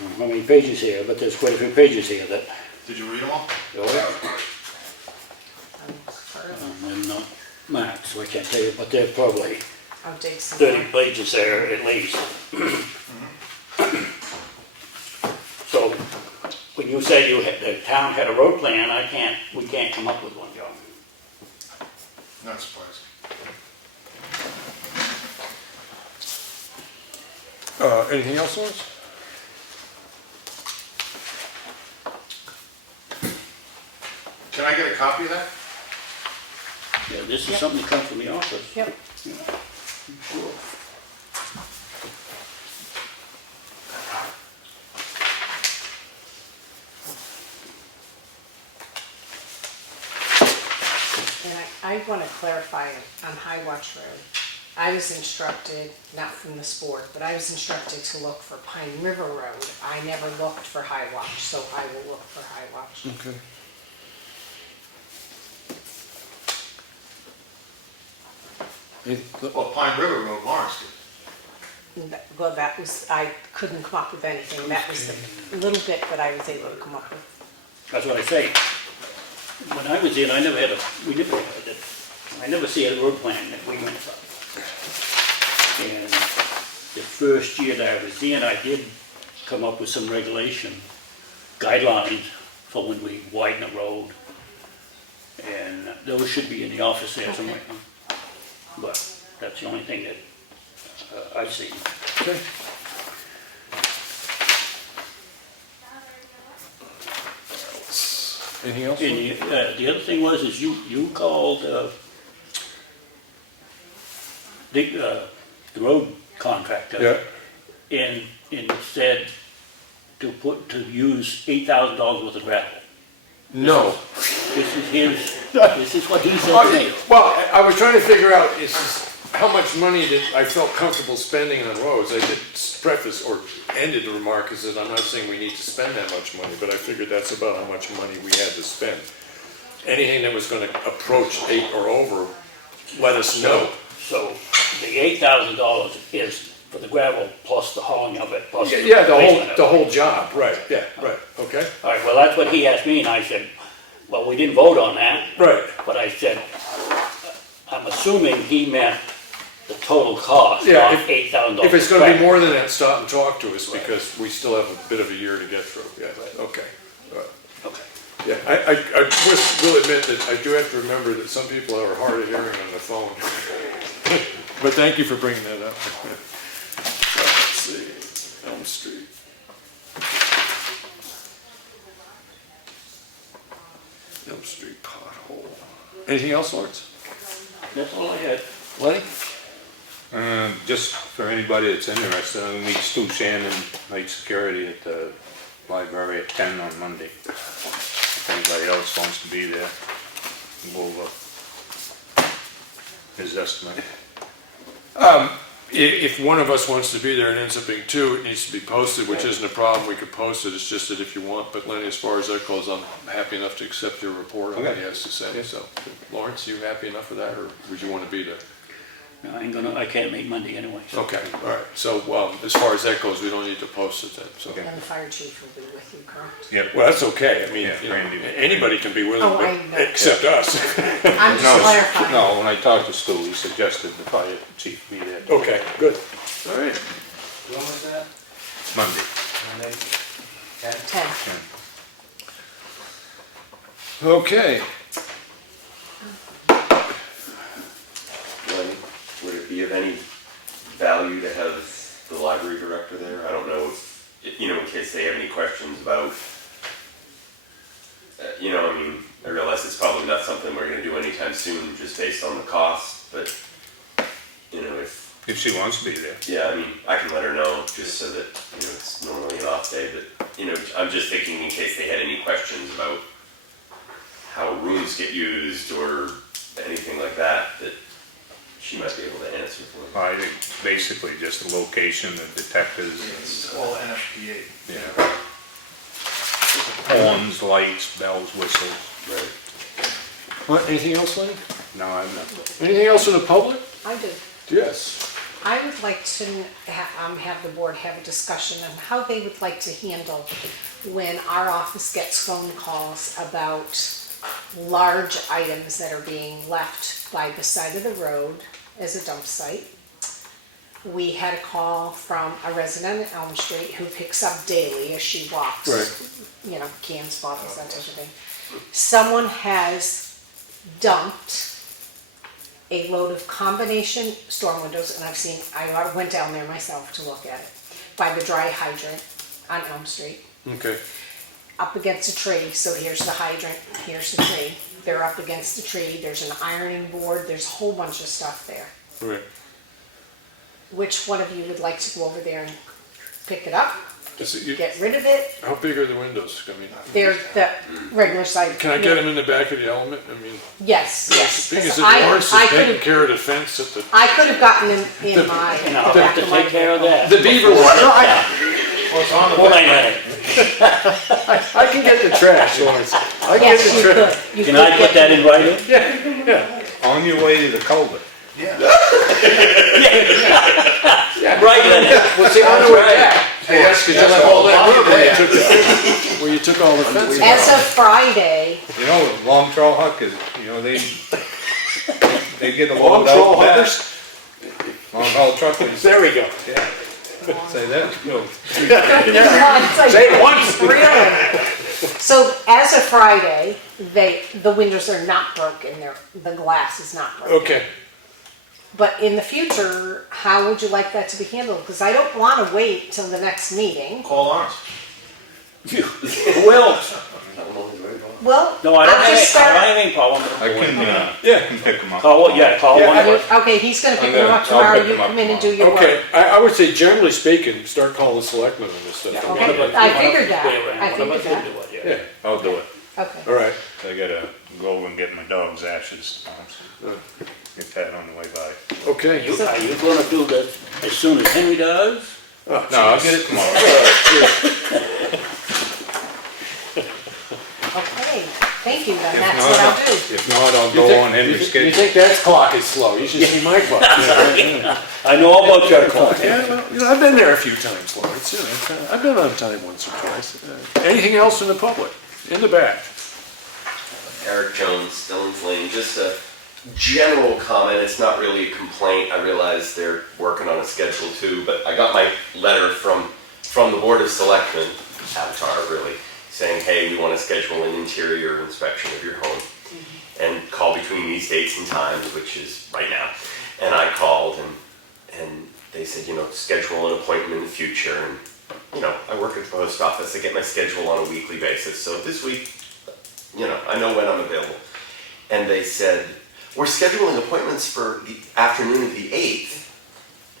don't know how many pages here, but there's quite a few pages here that, Did you read them all? I'm not marked, so I can't tell you, but they're probably I'll dig some 30 more. pages there at least. So, when you say the town had a road plan, we can't come up with one, John. Not surprised. Anything else, Lawrence? Can I get a copy of that? Yeah, this is Yep. something that comes from the office. Yep. Sure. And I want to clarify on High Watch Road. I was instructed, not from this board, but I was instructed to look for Pine River Road. I never looked for High Watch, so I will look for High Watch. Okay. Well, Pine River Road, Lawrence did. Well, that was, I couldn't come up with anything. That was the little bit that I was able to come up with. That's what I say. When I was in, I never had a, we never had it. I never see a road plan that we went by. And the first year that I was in, I did come up with some regulation guidelines for when we widen a road. And those should be in the office there somewhere. But that's the only thing that I see. Okay. Anything else? And the other thing was, is you called the road contractor. Yeah. And said to use $8,000 worth of gravel. No. This is what he said to me. Well, I was trying to figure out how much money did I felt comfortable spending on roads. I did preface or ended the remark as that I'm not saying we need to spend that much money, but I figured that's about how much money we had to spend. Anything that was going to approach 8 or over, let us know. So the $8,000 is for the gravel plus the hauling of it, plus the Yeah, placement of the it. whole job, right, yeah, right, okay. All right, well, that's what he asked me, and I said, well, we didn't vote on that. Right. But I said, I'm assuming he meant the total cost, Yeah, not $8,000. If it's gonna be more than that, stop and talk to us, because we still have a bit of a year to get through, yeah, okay. All right. Okay. Yeah, I will admit that I do have to remember that some people are hard of hearing on the phone. But thank you for bringing that up. Let's see, Elm Street. Elm Street pothole. Anything else, Lawrence? That's all I had. Lenny? Just for anybody that's interested, I'm gonna meet Stu Shannon, night security at the library at 10 on Monday. If anybody else wants to be there, we'll go over his estimate. If one of us wants to be there and ends up being two, it needs to be posted, which isn't a problem, we could post it, it's just that if you want, but Lenny, as far as that goes, I'm happy enough to accept your report on what he has to say, so. Lawrence, you happy enough with that, or would you want to be there? No, I can't make Monday anyway. So. Okay, all right, so, as far as that goes, we don't need to post it then, so. And the fire chief will be with you, correct? Yep. Well, that's okay, I mean, Yeah, you know, Randy. anybody can be with Oh, him, I but, know. except us. I'm just clarifying. No, when I talked to Stu, he suggested the fire chief be there. Okay, good, all right. When was that? Monday. Monday? 10. Okay, Lenny, would it be of any value to have the library director there? I don't know if, in case they have any questions about, I mean, I realize it's probably not something we're gonna do anytime soon, just based on the cost, but, If she wants to be there. yeah, I mean, I can let her know, just so that, it's normally an off day, but, I'm just thinking in case they had any questions about how rooms get used or anything like that, that she might be able to answer for them. I think basically just the location, the detectors, It's all NFPA. yeah. Horns, lights, bells, whistles. Right. what, anything else, Lenny? No, I'm not. Anything else in the public? I do. Yes. I would like to have the board have a discussion on how they would like to handle when our office gets phone calls about large items that are being left by the side of the road as a dump site. We had a call from a resident at Elm Street who picks up daily as she walks. Right. Cans, bottles, that type of thing. Someone has dumped a load of combination storm windows, and I went down there myself to look at it, by the dry hydrant on Elm Street, Okay, up against a tree, so here's the hydrant, here's the tree. they're up against the tree, there's an ironing board, there's a whole bunch of stuff there. Right. Which one of you would like to go over there and pick it up, Is it, get rid of it? how big are the windows? I mean, They're the regular size. can I get them in the back of the element? I mean, Yes, yes. the thing is 'cause that Lawrence I is taking could've- care of the fence at the, I could have gotten them in my, And I'll have back to of my take care of vehicle. that. the beaver one. What's on the Well, back? I can get the trash, Lawrence. I can Yes, get you the trash. could. You Can could I put get- that in writing? On your way to the culvert. Yeah. Right, Leonard. Well, see, I know Right. that. Yes, because you left all that room where you took the fence, where you took all the fence. As of Friday, You know, long trail huckers, you know, they get a Long load out trail back. hunters? Long haul truckers, There we go. yeah. Say that, no. Say it once. really. So as of Friday, the windows are not broken, the glass is not broken. Okay. But in the future, how would you like that to be handled? Because I don't want to wait till the next meeting. Call Lawrence. Well, Well, no, I don't I'll have, just I don't start. have any problem. I can, Yeah. can pick them up. Call, call Yeah, one I of mean, us. Okay, he's gonna pick I'm them gonna- up I'll tomorrow, pick you them up come in and do your work. Okay, I would say generally speaking, start calling the selectmen on this stuff. Okay. One of us- I one of figured us- that. yeah, right, I one of us figured will that. do it, Yeah, I'll do it. Okay. all right. I gotta go and get my dog's ashes. Get that on the way by. Okay. Are you gonna do this as soon as Henry does? Oh, No, I'll get it tomorrow. Okay, thank you, then, If that's not, what I'll do. If not, I'll You go think- on Henry's You schedule. think that clock is slow? You should see my clock. I know all about your clock. Yeah, well, I've been there a few times, Lawrence. I've been on time once or twice. Anything else in the public? In the back? Eric Jones, Dillon's Lane, just a general comment, it's not really a complaint, I realize they're working on a schedule too, but I got my letter from the Board of Selectmen, Avatar really, saying, hey, we want to schedule an interior inspection of your home, and call between these dates and times, which is right now. And I called, and they said, schedule an appointment in the future, and, I work at the post office, I get my schedule on a weekly basis, so this week, I know when I'm available. And they said, we're scheduling appointments for the afternoon of the 8th.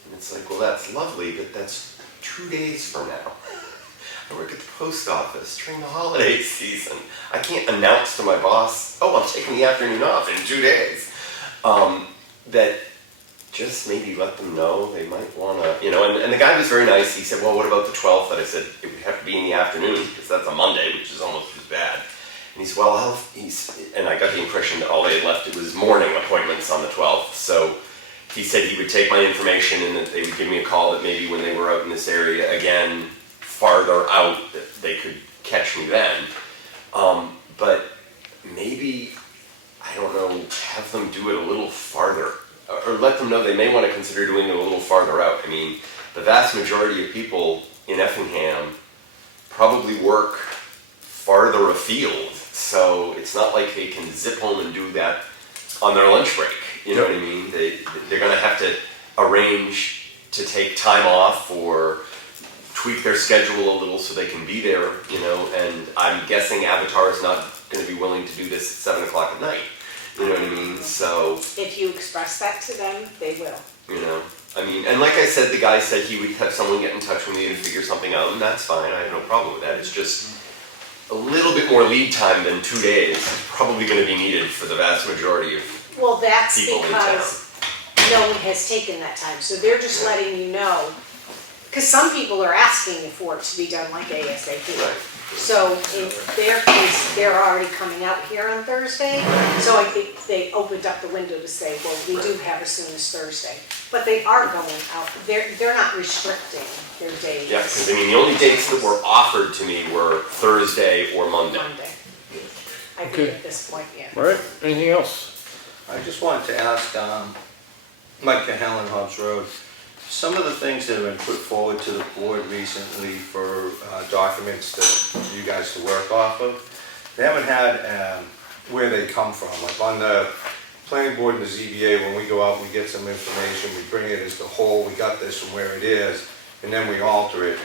And it's like, well, that's lovely, but that's 2 days from now. I work at the post office during the holiday season. I can't announce to my boss, oh, I'm taking the afternoon off in 2 days. That just maybe let them know they might want to, and the guy was very nice. He said, well, what about the 12th? And I said, it would have to be in the afternoon because that's a Monday, which is almost as bad. And he said, well, and I got the impression that all they had left, it was morning appointments on the 12th. So he said he would take my information and that they would give me a call that maybe when they were out in this area again, farther out, that they could catch me then. But maybe, I don't know, have them do it a little farther. Or let them know they may want to consider doing it a little farther out. I mean, the vast majority of people in Effingham probably work farther afield. So it's not like they can zip home and do that on their lunch break. You know what I mean? They're going to have to arrange to take time off or tweak their schedule a little so they can be there, and I'm guessing Avatar is not going to be willing to do this at 7 o'clock at night. You know what I mean? So, If you express that to them, they will. and like I said, the guy said he would have someone get in touch with me and figure something out, and that's fine. I have no problem with that. It's just a little bit more lead time than 2 days is probably going to be needed for the vast majority of Well, that's people in town. because no one has taken that time, so they're just letting you know. Because some people are asking for it to be done like ASAP. Right. So in their case, they're already coming out here on Thursday, so I think they opened up the window to say, well, we do have as soon as Thursday. But they are going out, they're not restricting their days. Yeah, because the only dates that were offered to me were Thursday or Monday. Monday. I think Okay. at this point, yeah. All right, anything else? I just wanted to ask, Mike Cahalan, Hobbs Road, some of the things that have been put forward to the board recently for documents that you guys to work off of, they haven't had where they come from. Like on the planning board and the ZBA, when we go out, we get some information, we bring it as the whole, we got this from where it is, and then we alter it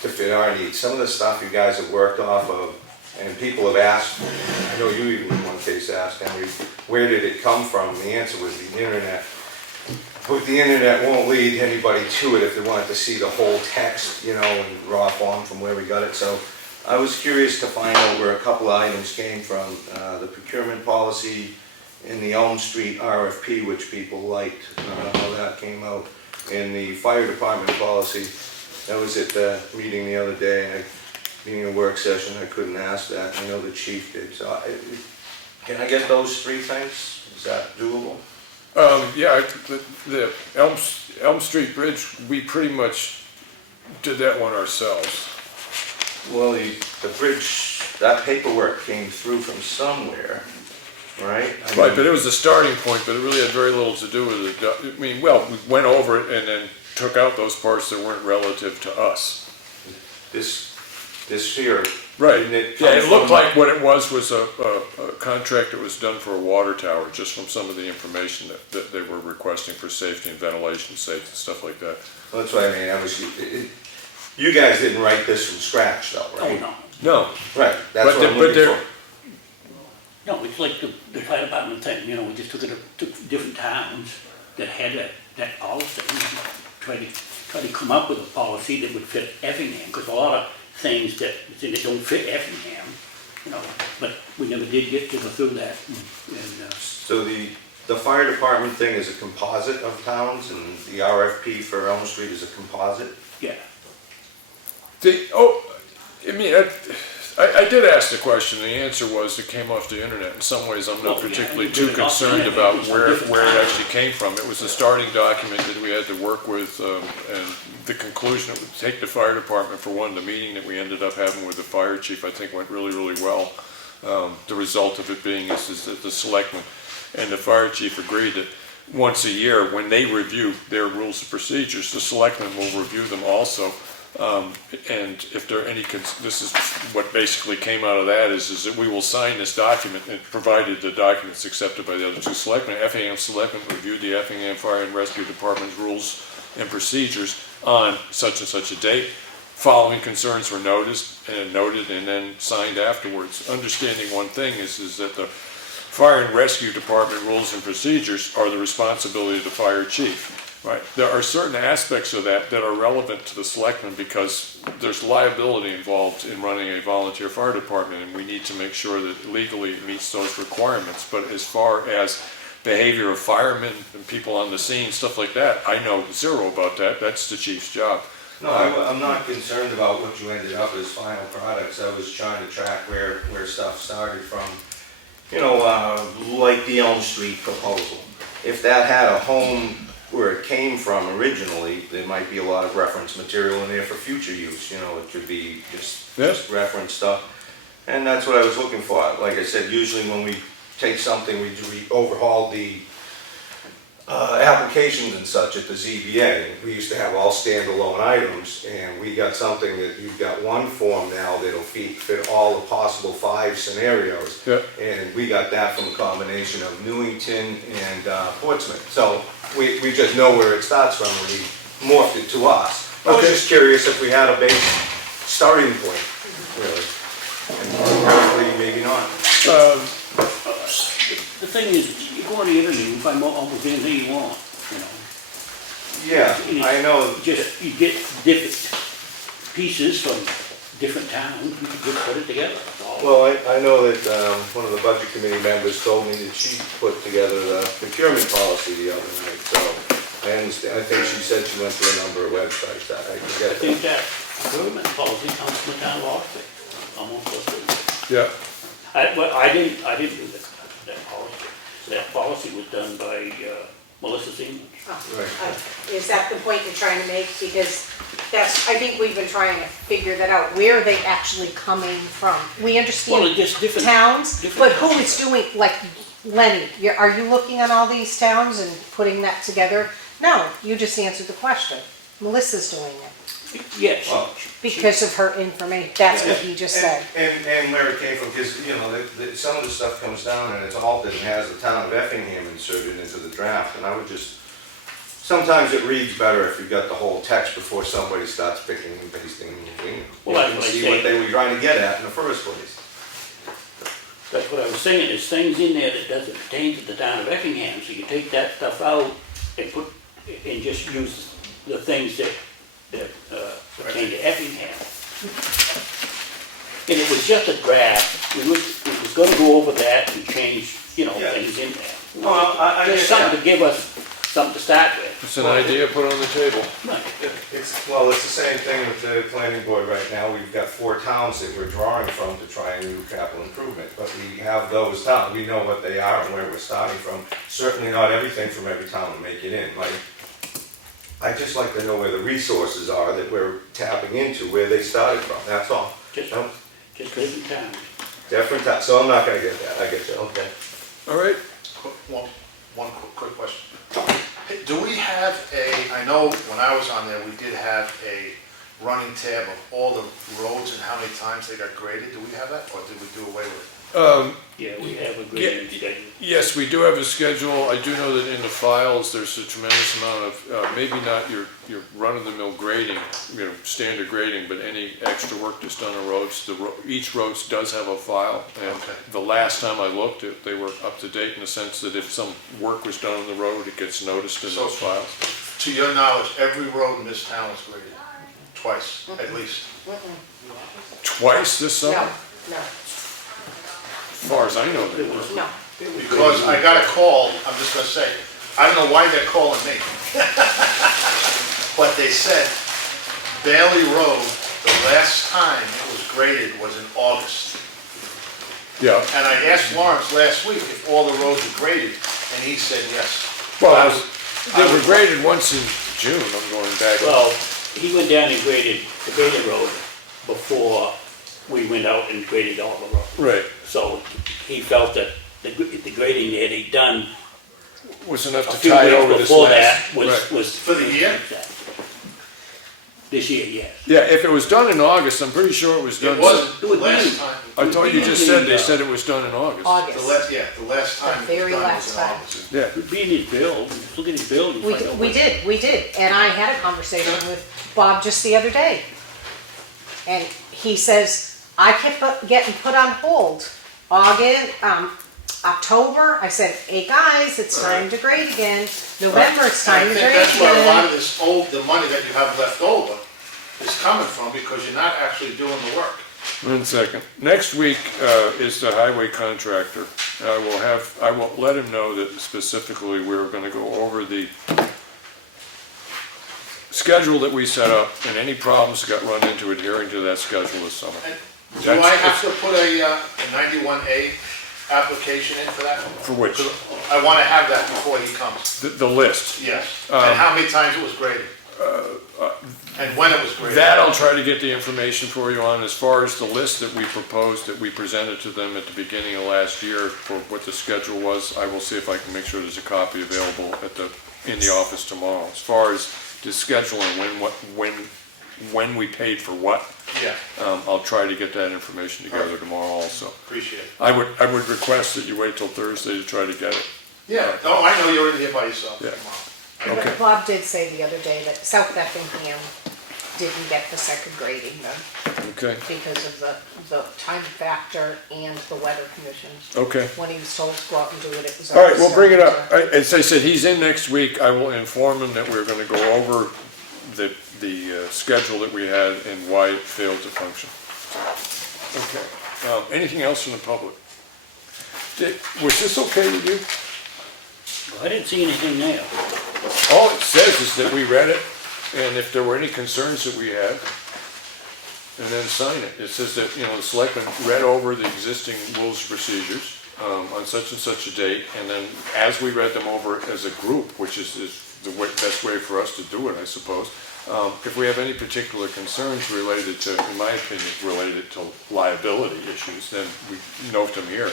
to fit our needs. Some of the stuff you guys have worked off of And people have asked, I know you even in one case asked, Henry, where did it come from? And the answer was the internet. But the internet won't lead anybody to it if they wanted to see the whole text, you know, in raw form from where we got it. So I was curious to find out where a couple of items came from. The procurement policy in the Elm Street RFP, which people liked, how that came out. And the fire department policy, that was at the meeting the other day, and being a work session, I couldn't ask that. I know the chief did. So can I get those three things? Is that doable? Yeah, the Elm Street Bridge, we pretty much did that one ourselves. Well, the bridge, that paperwork came through from somewhere, right? Right, but it was a starting point, but it really had very little to do with it. I mean, well, we went over it and then took out those parts that weren't relative to us. This here. Right, didn't it yeah, come it looked from- like what it was a contract that was done for a water tower, just from some of the information that they were requesting for safety and ventilation, safety, and stuff like that. Well, that's what I mean, you guys didn't write this from scratch though, Oh, right? no. No, Right, that's But what I'm but looking they're- for. No, it's like the fire department thing, you know, we just took different towns that had that policy, and try to come up with a policy that would fit Effingham, because a lot of things that don't fit Effingham, you know, but we never did get to go through that. And So the fire department thing is a composite of towns, and the RFP for Elm Street is a composite? yeah, I mean, I did ask the question, the answer was it came off the internet. In some ways, I'm not Well, yeah, particularly it too did it off the concerned internet. about It was from where different it times. actually came from. It was a starting document that we had to work with, and the conclusion, it would take the fire department for one, the meeting that we ended up having with the fire chief, I think went really, really well. The result of it being is that the selectmen and the fire chief agreed that once a year, when they review their rules and procedures, the selectmen will review them also. And if there are any, this is what basically came out of that is that we will sign this document, and provided the document's accepted by the other two selectmen. Effingham Selectmen reviewed the Effingham Fire and Rescue Department's rules and procedures on such and such a date. Following concerns were noted and then signed afterwards. Understanding one thing is that the Fire and Rescue Department rules and procedures are the responsibility of the fire chief. Right. There are certain aspects of that are relevant to the selectmen because there's liability involved in running a volunteer fire department, and we need to make sure that legally it meets those requirements. But as far as behavior of firemen and people on the scene, stuff like that, I know zero about that. That's the chief's job. No, I'm not concerned about what you ended up as final products. I was trying to track where stuff started from. You know, like the Elm Street proposal. If that had a home where it came from originally, there might be a lot of reference material in there for future use. You know, it could be just reference stuff. And that's what I was looking for. Like I said, usually when we take something, we overhaul the applications and such at the ZBA. We used to have all standalone items, and we got something that you've got one form now that'll fit all the possible 5 scenarios. Yeah. And we got that from a combination of Newington and Portsmouth. So we just know where it starts from, and we morphed it to us. I was just curious if we had a base starting point, really. And probably maybe not. the thing is, you go on the internet, you can find almost anything you want, you know. Yeah, I know. Just, you get different pieces from different towns, you can just put it together, that's all. Well, I know that one of the budget committee members told me that she put together the procurement policy the other night, so I understand. I think she said she went to a number of websites. I I get think that. that government policy comes from the town of Oxford, almost was it. Yeah. But I didn't do that policy. That policy was done by Melissa Siemens. Is that the point you're trying to make? Because I think we've been trying to figure that out. Where are they actually coming from? We Well, understand it's just different. towns, different but who is doing, like Lenny, are you looking at all these towns and putting that together? No, you just answered the question. Melissa's doing it Yes. Well, because of her information. That's what he just said. And where it came from, because, you know, some of the stuff comes down and it's altered and has the town of Effingham inserted into the draft, and I would just, sometimes it reads better if you've got the whole text before somebody starts picking and pasting and moving. Well, You that's can what I see say. what they were trying to get at in the first place. That's what I was saying, there's things in there that doesn't pertain to the town of Effingham, so you take that stuff out and and just use the things that pertain to Effingham. And it was just a draft, we was gonna go over that and change, Yeah. things in there. Well, I Just something to give us something to start with. It's an idea put on the table. Right. It's the same thing with the planning board right now. We've got 4 towns that we're drawing from to try and do capital improvement. But we have those towns, we know what they are and where we're starting from. Certainly not everything from every town to make it in. I'd just like to know where the resources are that we're tapping into, where they started from, that's all. Just different towns. Different towns, so I'm not gonna get that, I get you, okay. All right, One quick question. Hey, do we have I know when I was on there, we did have a running tab of all the roads and how many times they got graded. Do we have that, or did we do away with it? Yeah, we have a grading schedule. yes, we do have a schedule. I do know that in the files, there's a tremendous amount of, maybe not your run-of-the-mill grading, standard grading, but any extra work that's done on roads. Each road does have a file, and Okay. the last time I looked, they were up to date in the sense that if some work was done on the road, it gets noticed in So- those files. To your knowledge, every road in this town was graded, twice, at least. Twice this summer? No, As far as I know, they were. no. Because I got a call, I'm just gonna say, I don't know why they're calling me. But they said Bailey Road, the last time it was graded was in August. Yeah. And I asked Lawrence last week if all the roads were graded, and he said yes. Well, they were graded once in June, I'm going back. Well, he went down and graded the Bailey Road before we went out and graded all the roads. Right. So he felt that the grading that he'd done Was enough a to few tie weeks over this before last. that was. Right. For the year? This year, yes. Yeah, if it was done in August, I'm pretty sure it was done. It wasn't It would be- last time. I thought you just said they said it was done in August. August. The last time it was very done last was in time. August. Yeah. It would be in his bill, look at his bill. and find out We what- did, and I had a conversation with Bob just the other day. And he says, I kept getting put on hold. August, October, I said, hey guys, it's time to grade again. November, it's And I time to think grade that's where a lot of again. the money that you have left over is coming from, because you're not actually doing the work. 1 second. Next week is the highway contractor. I will let him know that specifically we're gonna go over the schedule that we set up and any problems that got run into adhering to that schedule this summer. And do I have to put a 91A application in for that? For which? 'Cause I want to have that before he comes. The list. Yes. And how many times it was graded? And when it was graded? That I'll try to get the information for you on. As far as the list that we proposed, that we presented to them at the beginning of last year for what the schedule was, I will see if I can make sure there's a copy available in the office tomorrow. As far as the schedule and when we paid for what, Yeah, I'll try to get that information together tomorrow also. appreciate it. I would request that you wait till Thursday to try to get it. Yeah, oh, I know you're in here by yourself Yeah. tomorrow. Okay. But Bob did say the other day that South Effingham didn't get the second grading done Okay, because of the time factor and the weather conditions. okay. When he was told to go out and do it, it was. All right, we'll bring it already up. As I said, he's in next week. I will inform him that we're gonna go over the schedule that we had and why it failed to function. Okay. Anything else from the public? Was this okay with you? I didn't see anything there. All it says is that we read it, and if there were any concerns that we had, and then sign it. It says that, the selectmen read over the existing rules and procedures on such and such a date, and then as we read them over as a group, which is the best way for us to do it, I suppose, if we have any particular concerns related to, in my opinion, related to liability issues, then we note them here.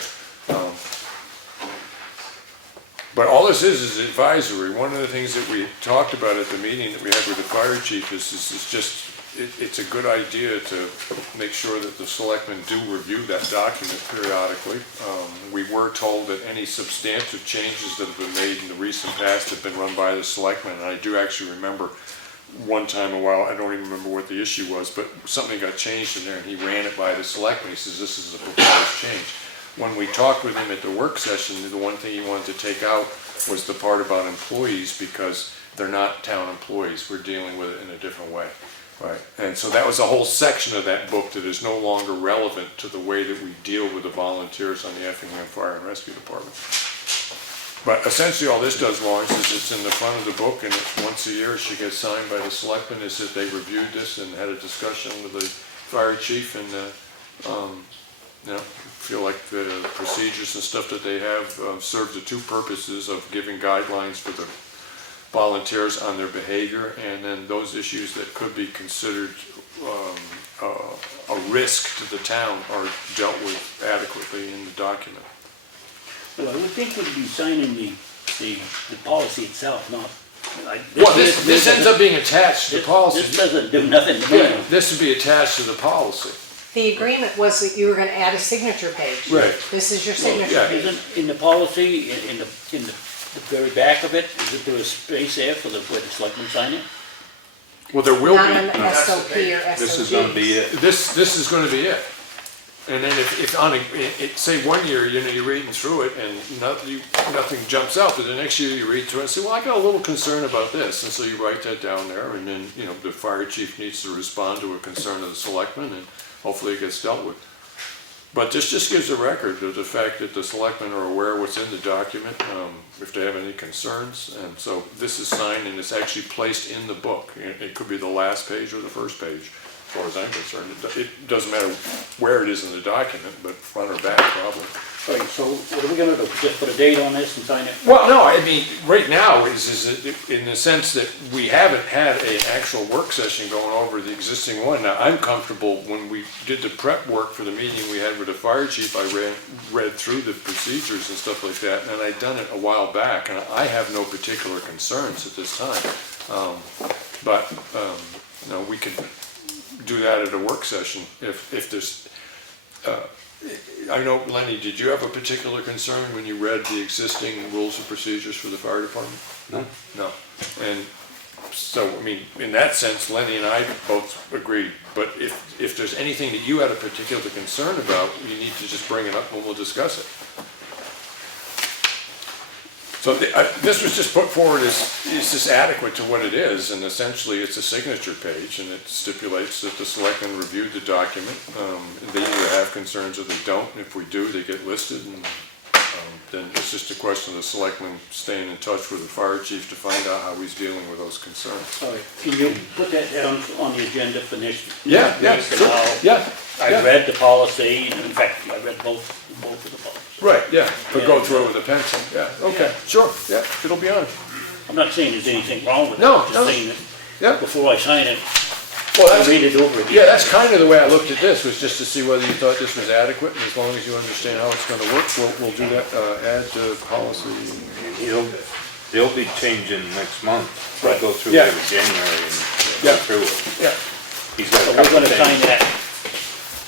But all this is advisory. One of the things that we talked about at the meeting that we had with the fire chief is just, it's a good idea to make sure that the selectmen do review that document periodically. We were told that any substantive changes that have been made in the recent past have been run by the selectmen, and I do actually remember one time a while, I don't even remember what the issue was, but something got changed in there and he ran it by the selectmen. He says, this is a proposed change. when we talked with him at the work session, the one thing he wanted to take out was the part about employees, because they're not town employees. We're dealing with it in a different way. Right, and so that was a whole section of that book that is no longer relevant to the way that we deal with the volunteers on the Effingham Fire and Rescue Department. But essentially all this does, Lawrence, is it's in the front of the book, and it's once a year it should get signed by the selectmen, is that they reviewed this and had a discussion with the fire chief, and you know, feel like the procedures and stuff that they have serve the two purposes of giving guidelines for the volunteers on their behavior, and then those issues that could be considered a risk to the town are dealt with adequately in the document. Well, I would think we'd be signing the policy itself, not like. Well, this ends up being attached to the policy. This doesn't do nothing to Yeah, me. this would be attached to the policy. The agreement was that you were gonna add a signature page. Right. This is your signature yeah. page. Isn't in the policy, in the very back of it, isn't there a space there for where the selectmen sign it? Well, there will Not an be. SOP or SOG. This is gonna be it. This is gonna be it. And then if on say 1 year, you know, you're reading through it and nothing jumps out, but the next year you read through it and say, well, I got a little concern about this. And so you write that down there, and then, you know, the fire chief needs to respond to a concern of the selectmen, and hopefully it gets dealt with. But this just gives a record of the fact that the selectmen are aware of what's in the document, if they have any concerns. And so this is signed and it's actually placed in the book. It could be the last page or the first page, as far as I'm concerned. It doesn't matter where it is in the document, but front or back probably. All right, so what are we gonna do? Just put a date on this and sign it? Well, no, I mean, right now is in the sense that we haven't had an actual work session going over the existing one. Now, I'm comfortable when we did the prep work for the meeting we had with the fire chief, I read through the procedures and stuff like that, and I'd done it a while back, and I have no particular concerns at this time. But, you know, we could do that at a work session if there's, I know, Lenny, did you have a particular concern when you read the existing rules and procedures for the fire department? No. No. And so, I mean, in that sense, Lenny and I both agreed. But if there's anything that you had a particular concern about, you need to just bring it up and we'll discuss it. So this was just put forward as, is this adequate to what it is? And essentially it's a signature page, and it stipulates that the selectmen reviewed the document. They either have concerns or they don't. And if we do, they get listed, and then it's just a question of the selectmen staying in touch with the fire chief to find out how he's dealing with those concerns. All right, can you put that down on the agenda for next? Yeah, next sure. and Yeah. I read the policy, in fact, I read both of the policies. Right, yeah, but go through it with a pencil, yeah, okay, sure, yeah, it'll be on. I'm not saying there's anything wrong with it. No, I'm no. just saying that Yeah, before I sign it, well, I that's, read it over again. yeah, that's kind of the way I looked at this, was just to see whether you thought this was adequate, and as long as you understand how it's gonna work, we'll do that, add the policy. They'll be changing next month. Right. Go through Yeah. every January and Yeah. go through it. Yeah, He's got So a we're couple gonna of sign things. that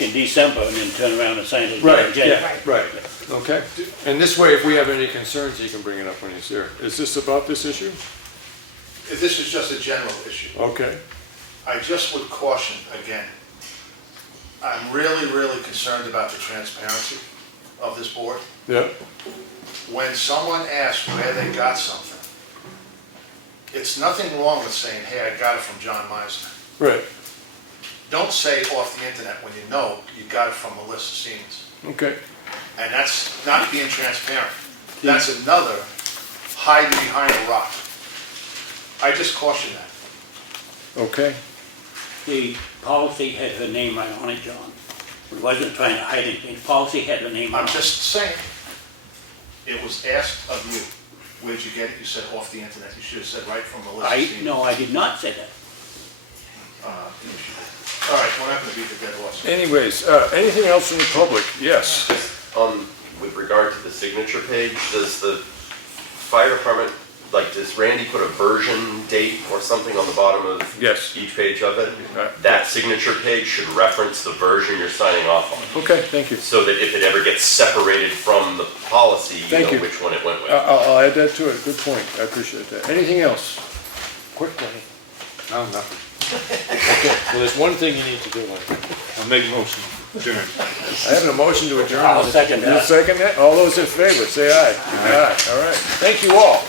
in December and then turn around and sign it in right, January. yeah, right, okay. And this way, if we have any concerns, he can bring it up when he's here. Is this about this issue? If this is just a general issue, Okay, I just would caution again. I'm really, really concerned about the transparency of this board. yeah, When someone asks where they got something, it's nothing wrong with saying, hey, I got it from John Meisner. right, Don't say off the internet when you know you got it from Melissa Siemens. okay, And that's not being transparent. That's another hiding behind a rock. I just caution that. okay. The policy had her name right on it, John. It wasn't trying to hide anything. The policy had her name on I'm it. just saying, it was asked of you. Where'd you get it? You said off the internet. You should have said right from Melissa Siemens. No, I did not say that. You should have. All right, we're not gonna beat the dead horse. Anyways, anything else from the public? Yes. With regard to the signature page, does the fire department, like, does Randy put a version date or something on the bottom of Yes. each page of it? Right. That signature page should reference the version you're signing off on, Okay, thank you. so that if it ever gets separated from the policy, you Thank know you. which one it went with. I'll add that to it, good point, I appreciate that. Anything else? Quick, Lenny. No, nothing. Okay, well, there's one thing you need to do, Leonard. I'll make a motion, adjourn. I have a motion to adjourn. I'll second that. You second that? All those in favor, say aye. Aye. All right. Thank you all.